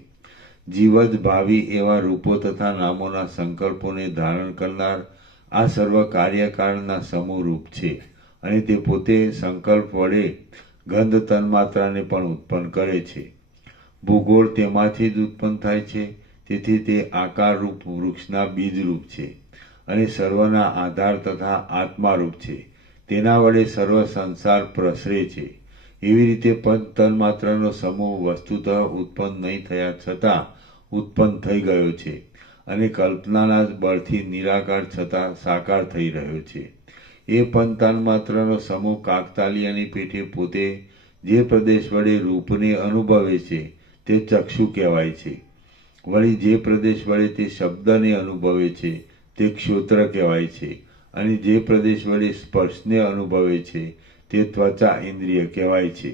જીવ જ ભાવિ એવા રૂપો તથા નામોના સંકલ્પોને ધારણ કરનાર આ સર્વ કાર્યકારણના સમૂહરૂપ છે અને તે પોતે સંકલ્પ વડે ગંધ તન્માત્રાને પણ ઉત્પન્ન કરે છે. ભૂગોળ તેમાંથી જ ઉત્પન્ન થાય છે. તેથી તે આકારરૂપ વૃક્ષના બીજરૂપ છે અને સર્વના આધાર તથા આત્મારૂપ છે. તેના વડે સર્વ સંસાર પ્રસરે છે. એવી રીતે પંચ તન્માત્રનો સમૂહ વસ્તુતઃ ઉત્પન્ન નહીં થયા છતાં ઉત્પન્ન થઈ ગયો છે અને કલ્પનાના જ બળથી નિરાકાર છતાં સાકાર થઈ રહ્યો છે. એ પંચ તન્માત્રનો સમૂહ કાકતાલીયની પેઠે પોતે જે પ્રદેશ વડે રૂપને અનુભવે છે, તે ચક્ષુ કહેવાય છે. વળી જે પ્રદેશ વડે તે શબ્દને અનુભવે છે, તે ક્ષોત્ર કહેવાય છે અને જે પ્રદેશ વડે સ્પર્શને અનુભવે છે, તે ત્વચા ઇન્દ્રિય કહેવાય છે.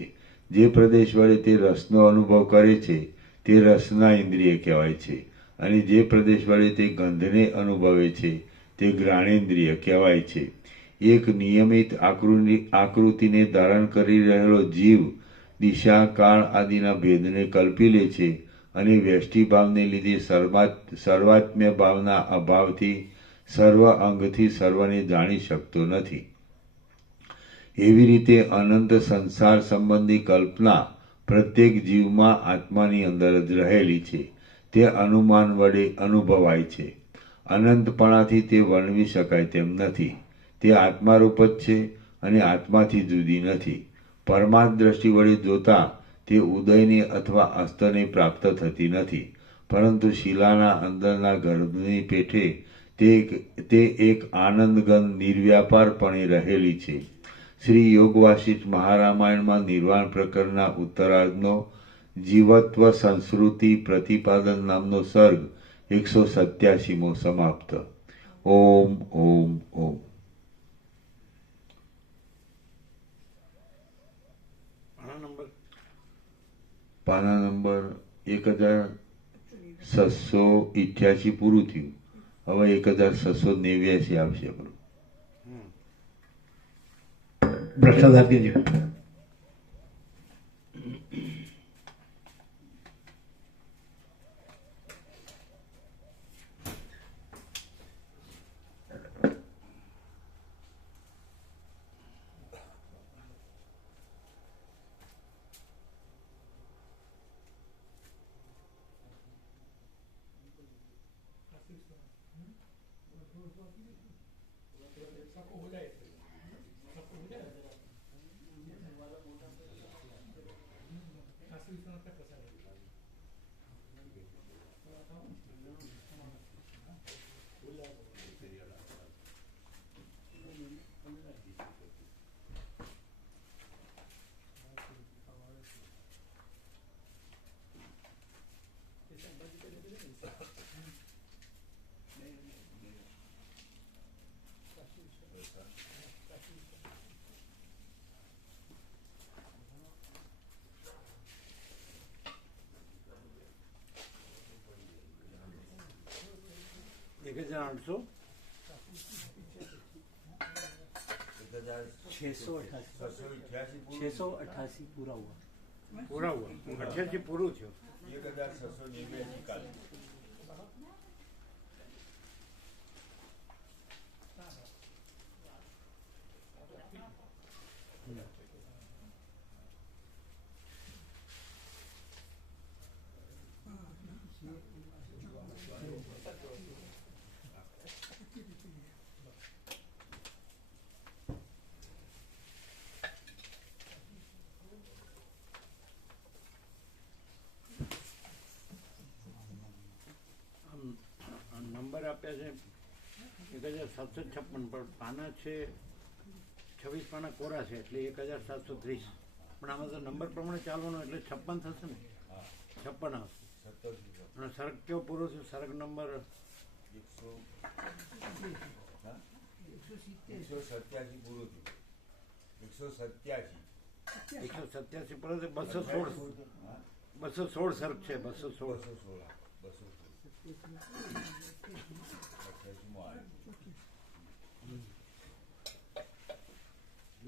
જે પ્રદેશ વડે તે રસનો અનુભવ કરે છે, તે રસના ઇન્દ્રિય કહેવાય છે અને જે પ્રદેશ વડે તે ગંધને અનુભવે છે તે ઘ્રાણેન્દ્રિય કહેવાય છે. એક નિયમિત આકૃતિને ધારણ કરી રહેલો જીવ દિશા, કાળ આદિના ભેદને કલ્પી લે છે અને વ્યષ્ટિભાવને લીધે સર્વાત્મ્ય ભાવના અભાવથી સર્વ અંગથી સર્વને જાણી શકતો નથી. એવી રીતે અનંત સંસાર સંબંધી કલ્પના પ્રત્યેક જીવમાં આત્માની અંદર જ રહેલી છે. તે અનુમાન વડે અનુભવાય છે. અનંતપણાથી તે વર્ણવી શકાય તેમ નથી. તે આત્મારૂપ જ છે અને આત્માથી જુદી નથી. પરમાર્થ દ્રષ્ટિ વડે જોતા તે ઉદયને અથવા અસ્તને પ્રાપ્ત થતી નથી, પરંતુ શિલાના અંદરના ગર્ભની પેઠે તે એક આનંદઘન નિર્વ્યાપારપણે રહેલી છે. શ્રી યોગ વાસિષ્ઠ મહારામાયણમાં નિર્વાણ પ્રકરણના ઉત્તરાર્ધનો જીવત્વ સંસ્કૃતિ પ્રતિપાદન નામનો સર્ગ 187મો સમાપ્ત. ઓમ ઓમ ઓમ. પાના નંબર 1688 પૂરું થયું. હવે 1689 આવશે. પ્રસાદ આપી દો. પૂરા હુआ 88 પૂરું થયું. 1689 કાલે. નંબર આપ્યા છે 1756, પણ પાના છે 26 પાના કોરા છે એટલે 1730. પણ આમાં તો નંબર પ્રમાણે ચાલવાનો એટલે 56 થશે ને. 56 આવશે. અને સરગ કેવો પૂરો છે? સરગ નંબર 187 પૂરું થયું. 187 પૂરો છે. 216 સરગ છે. 216.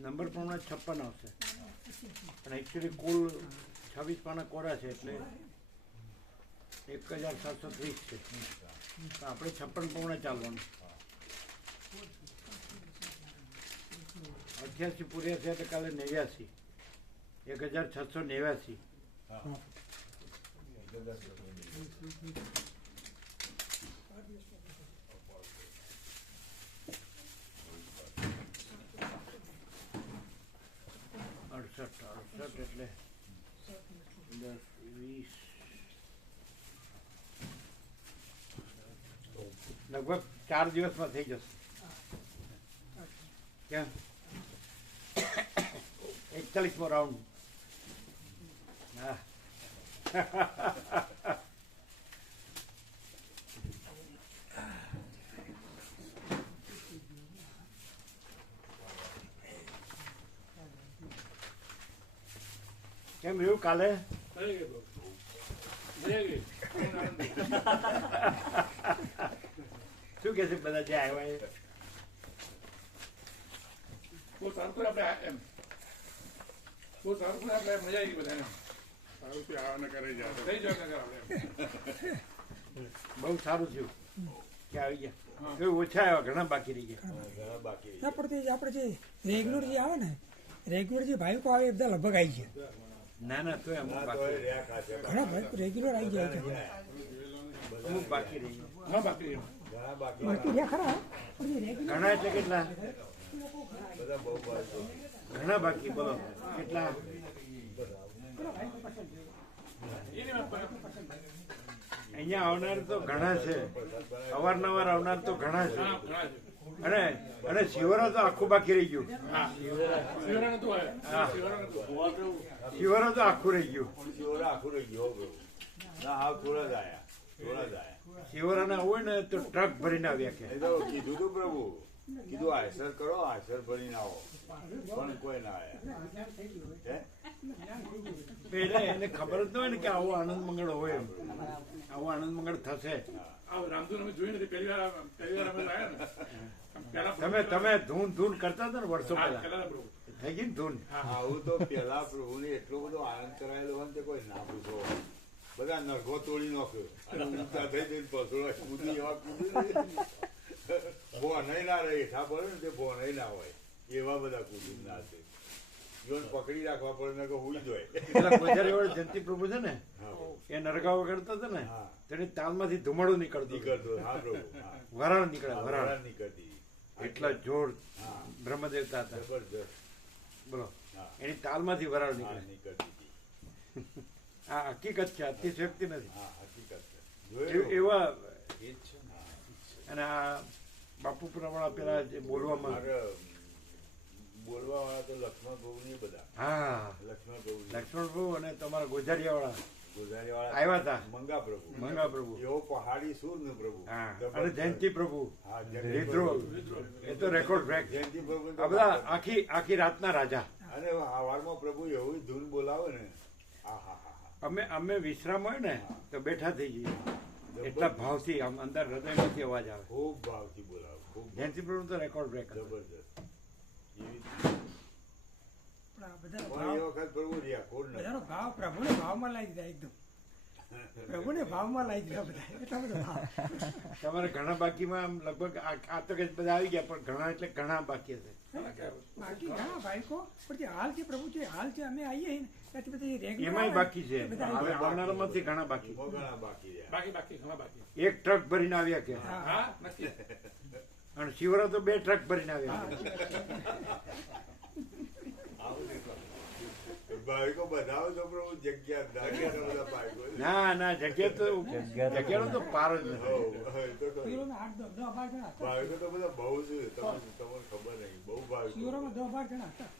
નંબર પ્રમાણે 56 આવશે. પણ એકચ્યુઅલી કુલ 26 પાના કોરા છે એટલે 1730 છે. તો આપણે 56 પ્રમાણે ચાલવાનું. 88 પૂર્યા છે એટલે કાલે 89. 1689. અડસઠ એટલે 10, 20 લગભગ 4 દિવસમાં થઈ જશે. ક્યાં 41મો રાઉન્ડ. હા. કેમ રહ્યું કાલે? શું કે છે બધા જે આવ્યા એ? બહુ સારું કરે આપણે એમ બહુ સારું કરે આપણે મજા આવી બધા એમ સારું છે આવાને કરે જાય થઈ જાય નગર આપણે બહુ સારું થયું કે આવી ગયા કોઈ ઓછા આવ્યા, ઘણા બાકી રહી ગયા. ના પણ તે આપણે જે રેગ્યુલર જે આવે ને રેગ્યુલર જે ભાઈકો આવે એ બધા લગભગ આવી ગયા. ના ના તોય અમુક બાકી ઘણા ભાઈ રેગ્યુલર આવી જાય છે. અમુક બાકી રહી ગયા. હા બાકી એમ બાકી રહ્યા ખરા પણ જે રેગ્યુલર ઘણા એટલે કેટલા? ઘણા બાકી બોલો કેટલા? એની વાત પર અહીંયા આવનાર તો ઘણા છે, અવારનવાર આવનાર તો ઘણા છે. હા ઘણા છે અને અને શિવરો તો આખું બાકી રહી ગયું. હા શિવરાનું તો હોય હા. શિવરાનું તો શિવરો તો આખું રહી ગયું. શિવરાને આવું હોય ને તો ટ્રક ભરીને આવ્યા કે કીધું તું પ્રભુ, કીધું આયસર કરો, આયસર ભરીને આવો, પણ કોઈ ના આયા. પેલે એને ખબર જ ન હોય ને કે આવો આનંદ મંગળ હોય એમ. આવો આનંદ મંગળ થશે. આ રામધૂન અમે જોયું નથી પહેલી વાર અમે આવ્યા ને પહેલા તમે ધૂન ધૂન કરતા હતા ને વર્ષો હા પહેલા, પહેલા પ્રભુ થઈ ગઈ ને ધૂન. આવું તો પેલા પ્રભુને એટલો બધો આનંદ કરાયેલો હોય ને તે કોઈ ના પૂછો. બધા નરગો તોડી નાખ્યો અને ઊંચા થઈ જઈને પસોડા કૂદી એવા કૂદી ભોનય ના રહે, હેઠા પડે ને તે ભોનય ના હોય એવા બધા કૂદી ના છે. જીવન પકડી રાખવા પડે ને કે હુઈ જાય. પેલા ગોજારી વાળા જયંતિ પ્રભુ છે ને હા, એ નરગાઓ કરતા હતા ને હા. તેની તાલમાંથી ધુમાડો નીકળતો હતો. નીકળતો. હા પ્રભુ, હા. વરાળ નીકળે, હા, વરાળ. વરાળ નીકળતી. એટલા જોર હા, બ્રહ્મદેવતા હતા. જબરજસ્ત. બોલો હા, એની તાલમાંથી વરાળ હા, નીકળે. નીકળતી હતી. આ હકીકત છે, અતિશયોક્તિ નથી. હા, હકીકત છે. જોયેલું. એવા એ જ છે ને. હા. અને આ બાપુ પ્રમાણે પેલા જે બોલવામાં મારે બોલવા વાળા તો લક્ષ્મણ પ્રભુ ને બધા. હા લક્ષ્મણ પ્રભુ, લક્ષ્મણ પ્રભુ અને તમારા ગોજારિયા વાળા ગુજારી વાળા આવ્યા હતા. મંગા પ્રભુ, મંગા પ્રભુ. એવો પહાડી સુર નું પ્રભુ. હા જબરજસ્ત. અને જયંતિ પ્રભુ હા, વિદ્રોહ. એ તો રેકોર્ડ બ્રેક. જયંતિ પ્રભુ આ બધા આખી રાતના રાજા. અને હવારમાં પ્રભુ એવી ધૂન બોલાવે ને, આ હા હા હા. અમે વિશ્રામ હોય ને તો બેઠા થઈ જઈએ. એટલા ભાવથી આમ અંદર હૃદયમાંથી અવાજ આવે. ખૂબ ભાવથી બોલાવે, ખૂબ ભાવ. જયંતિ પ્રભુ તો રેકોર્ડ બ્રેક. જબરજસ્ત. એવી પણ આ બધાનો પણ એ ભાવ વખત પ્રભુ રહ્યા કોણ નથી. બધાનો ભાવ પ્રભુને ભાવમાં લાવી દીધા એકદમ. પ્રભુને ભાવમાં લાવી દીધા બધા એટલા બધા ભાવ. તમારે ઘણા બાકીમાં આમ લગભગ આ તો કે બધા આવી ગયા, પણ ઘણા એટલે ઘણા બાકી હશે. બાકી ઘણા ભાઈકો પણ જે હાલ જે પ્રભુ છે હાલ જે અમે આવીએ ને ત્યાંથી બધા રેગ્યુલર એમાંય બાકી છે. હવે આવનારામાંથી ઘણા બાકી. બહુ ઘણા બાકી રહ્યા. બાકી ઘણા બાકી એક ટ્રક ભરીને આવ્યા કે હા નક્કી અને શિવરા તો 2 ટ્રક ભરીને આવ્યા. ભાવિકો બધાઓ છો પ્રભુ જગ્યા દાગ્યા બધા ભાવિકો. ના જગ્યાનો તો પાર જ નથી. હો, એ તો ખરું. શિવરોમાં 8 10 12 જણા હતા. ભાવિકો તો બધા બહુ છે. તમને ખબર નહીં, બહુ ભાવિકો. શિવરોમાં 10 12 જણા હતા.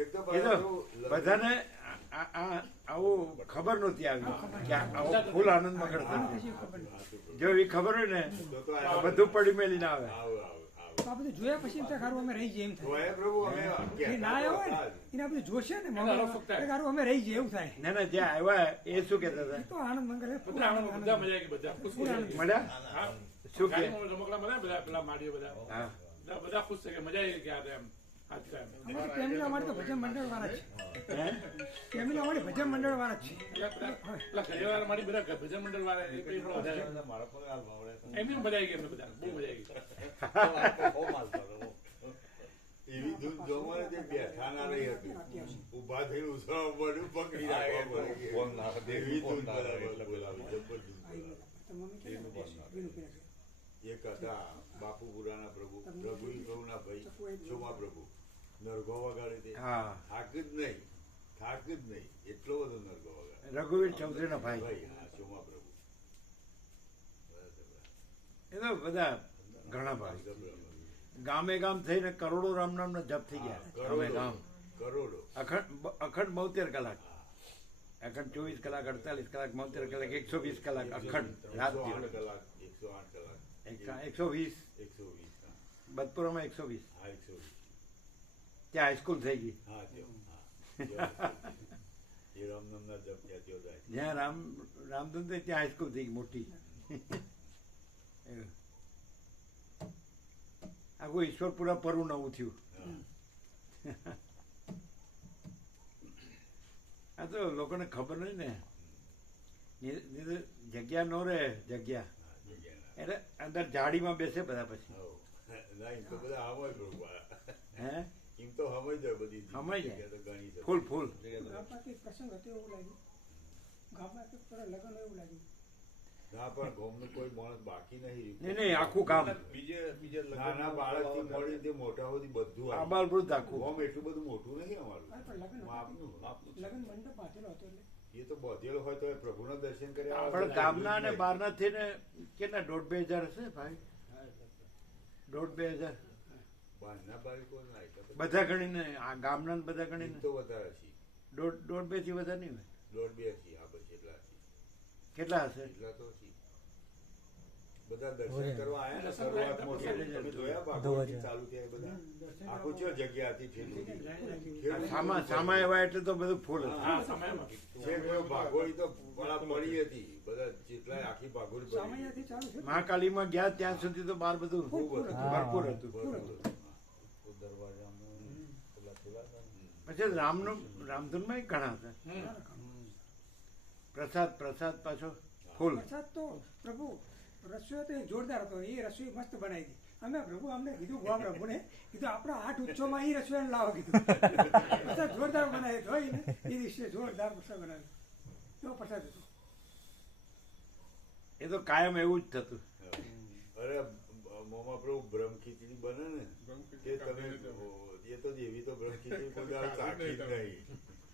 એક તો એ તો ભાવિકો બધાને આવું ખબર નહોતી આવી કે આવો ફૂલ આનંદ મગળ થશે. પછી ખબર નહીં. જો એ ખબર હોય ને તો તો આ બધું પડી મેલીને આવે. આવો આવો આવો. તો આ બધું જોયા પછી એમ થાય સારું અમે રહી જઈએ એમ થાય. જોયા પ્રભુ અમે જે ના આવ્યો હોય ને એને આ બધું જોશે ને મંગળ સારું અમે રહી જઈએ એવું થાય. ના જે આવ્યા એ શું કહેતા હતા? તો આનંદ મંગળ બધા આનંદ બધા મજા આવી ગઈ બધા ખુશ થઈ ગયા. મળ્યા? હા શું કે? ગાડીમાં રમકડા મળ્યા બધા પેલા માડીઓ બધા હા બધા ખુશ થઈ ગયા મજા આવી ગયા એમ હાથ કામ અમારી ફેમિલી અમારે તો ભજન મંડળ વાળા છે. હે? ફેમિલી અમારી ભજન મંડળ વાળા છે. પેલા ઘરેવાળા મારી બધા ભજન મંડળ વાળા એ પણ વધારે એમની મજા આવી ગઈ એમને બધા બહુ મજા આવી ગઈ એવી ધૂન જોવાને જે બેઠા ના રહી હતી, ઉભા થઈને ઉછળવા પડ્યું, પકડી રાખવા પડ્યું. એવી ધૂન બોલાવી, જબરજસ્ત બોલાવી. એક હતા બાપુપુરાના પ્રભુ, રઘુવીર પ્રભુના ભાઈ ચોમા પ્રભુ, નરગો વગાડે તે. હા થાક જ નહીં, એટલો બધો નરગો વગાડે. રઘુવીર ચૌધરીના ભાઈ. ભાઈ હા, ચોમા પ્રભુ. એ તો બધા ઘણા ભાઈ. ગામે ગામ થઈને કરોડો રામ નામના જપ થઈ ગયા. ગામે ગામ કરોડો. અખંડ 72 કલાક. અખંડ 24 કલાક, 48 કલાક, 72 કલાક, 120 કલાક અખંડ રાત 108 દિવસ. કલાક, 108 કલાક. 120 120 હા. બદપુરામાં 120. હા, 120. ત્યાં હાઈસ્કૂલ થઈ ગઈ. હા, તે, હા. એ રામનામના જપ ત્યાંથી જાય. જ્યાં રામધૂન થઈ ત્યાં હાઈસ્કૂલ થઈ ગઈ મોટી. એવું. આખું ઈશ્વરપુરા પરવું નવું થયું. આ તો લોકોને ખબર નહીં ને, જગ્યા ન રહે જગ્યા એટલે અંદર જાડીમાં બેસે બધા પછી. ના એમ તો બધા હમજ બરોબર. હે એમ તો હમજ જાય બધી હમજ જાય. જગ્યા તો ઘણી છે. ફૂલ ફૂલ. ગામમાં કંઈક પ્રસંગ હતો એવું લાગ્યું, ગામમાં કંઈક થોડા લગ્ન એવું લાગ્યું. ના પણ ગામનું કોઈ માણસ બાકી નહીં. નહીં આખું ગામ બીજે નાના બાળકથી મળીને તે મોટા સુધી બધું આ આવ્યું. બાલબૃદ આખું. ગામ એટલું બધું મોટું નહીં અમારું. હા, પણ લગ્ન માપનું. લગ્ન મંડપ બાંધેલો હતો એટલે એ તો બધેલો હોય તો એ પ્રભુના દર્શન કર્યા પણ ગામના અને બહારના થઈને કેટલા 1,500 હશે ભાઈ? 1,500 બહારના બાળકો ના એટલા તો બધા ગણીને, આ ગામના ને બધા એમ ગણીને તો વધારે છે. 1,500 થી વધારે નહીં હોય. 1.5 છે. આ પછી એટલા છે. કેટલા હશે? એટલા તો છે. બધા દર્શન કરવા આયા ને શરૂઆતમાં તો તમે જોયા ભાગવતથી ચાલુ થયા એ બધા આખું ચો જગ્યા હતી ઠેઠ સુધી. સામા એવા એટલે તો બધું ફૂલ હતું. હા, સમયમાં. છેક પેલો ભાગોળી તો બળા પડી હતી. બધા જેટલા આખી ભાગોળી પડી સામાન્યથી ચાલુ છે. મહાકાલીમાં ગયા ત્યાં સુધી તો બહાર બધું ભરપૂર હતું. દરવાજામાં પેલા ખોલા પછી રામધૂનમાં ઘણા હતા. પ્રસાદ પાછો ફૂલ. વરસાદ તો પ્રભુ રસોઈ તો જોરદાર હતો, એ રસોઈ મસ્ત બનાવી હતી. અમે પ્રભુ અમને કીધું ગોમ પ્રભુને કીધું આપણા 8 ઉત્સવમાં એ રસોઈ લાવો કીધું. પ્રસાદ જોરદાર બનાવી હોય ને એ દિવસે જોરદાર પ્રસાદ બનાવ્યો તો પ્રસાદ હતો. એ તો કાયમ એવું જ થતું. અરે મોમાં પ્રભુ બ્રહ્મ ખીચડી બને ને કે તમે એ તો દેવી તો બ્રહ્મ ખીચડી કોઈ દાડો ચાખી જ નહીં.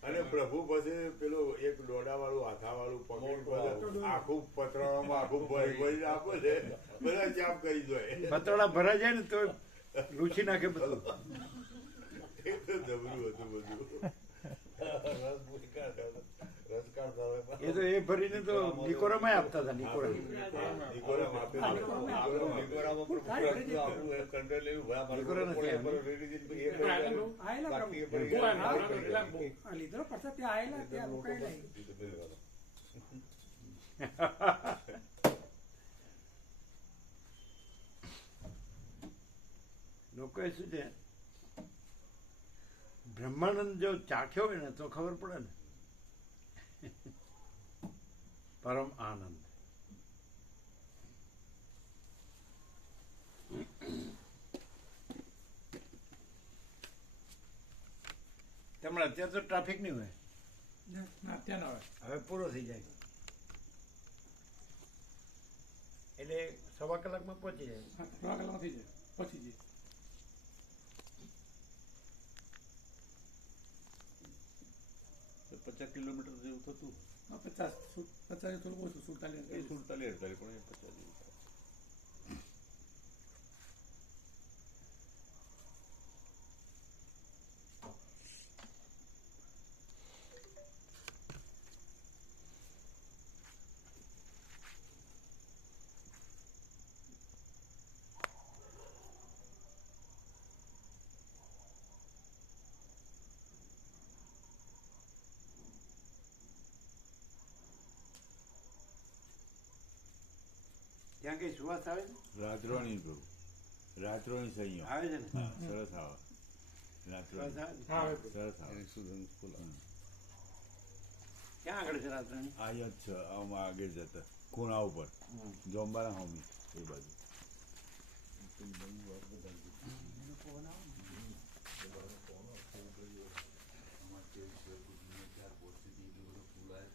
અને પ્રભુ પછી પેલું એક દોડા વાળું હાથા વાળું પકડી આખું પતરામાં આખું ભરી આપો છે, બધા ચાપ કરી જોઈએ. પતોડા ભરાઈ જાય ને તો લૂછી નાખે બધું. એ તો જબરું હતું બધું. એ તો એ ભરીને તો નિકોરામાં આપતા હતા. નિકોરા આયેલા પ્રભુ આ લીધો પ્રસાદ ત્યાં આયેલા ત્યાં રોકાયેલા. લોકોએ શું છે, બ્રહ્માનંદ જો ચાખ્યો હોય ને તો ખબર પડે ને. પરમ આનંદ. તમારે અત્યારે તો ટ્રાફિક નહીં હોય, ના ત્યાં ના હોય. હવે પૂરો થઈ જાય એટલે 1.25 કલાકમાં પહોંચી જાય. 3 કલાકમાં થઈ જાય, પહોંચી જાય. 50 કિલોમીટર જેવું થતું. 50 થોડું ઓછું, 47 47 48 પણ 50 જેવું. ત્યાં કઈ સુવાસ આવે ને? રાત્રોની પ્રભુ રાત્રોની સંયમ આવે છે ને? સરસ આવે. રાત્રોની સુવાસ આવે ને? સરસ આવે. સુગંધ ફૂલ. ક્યાં આગળ છે રાત્રની? આ જ છે આમાં આગળ જતા ખૂણા ઉપર જોંબાના હોમી એ બાજુ.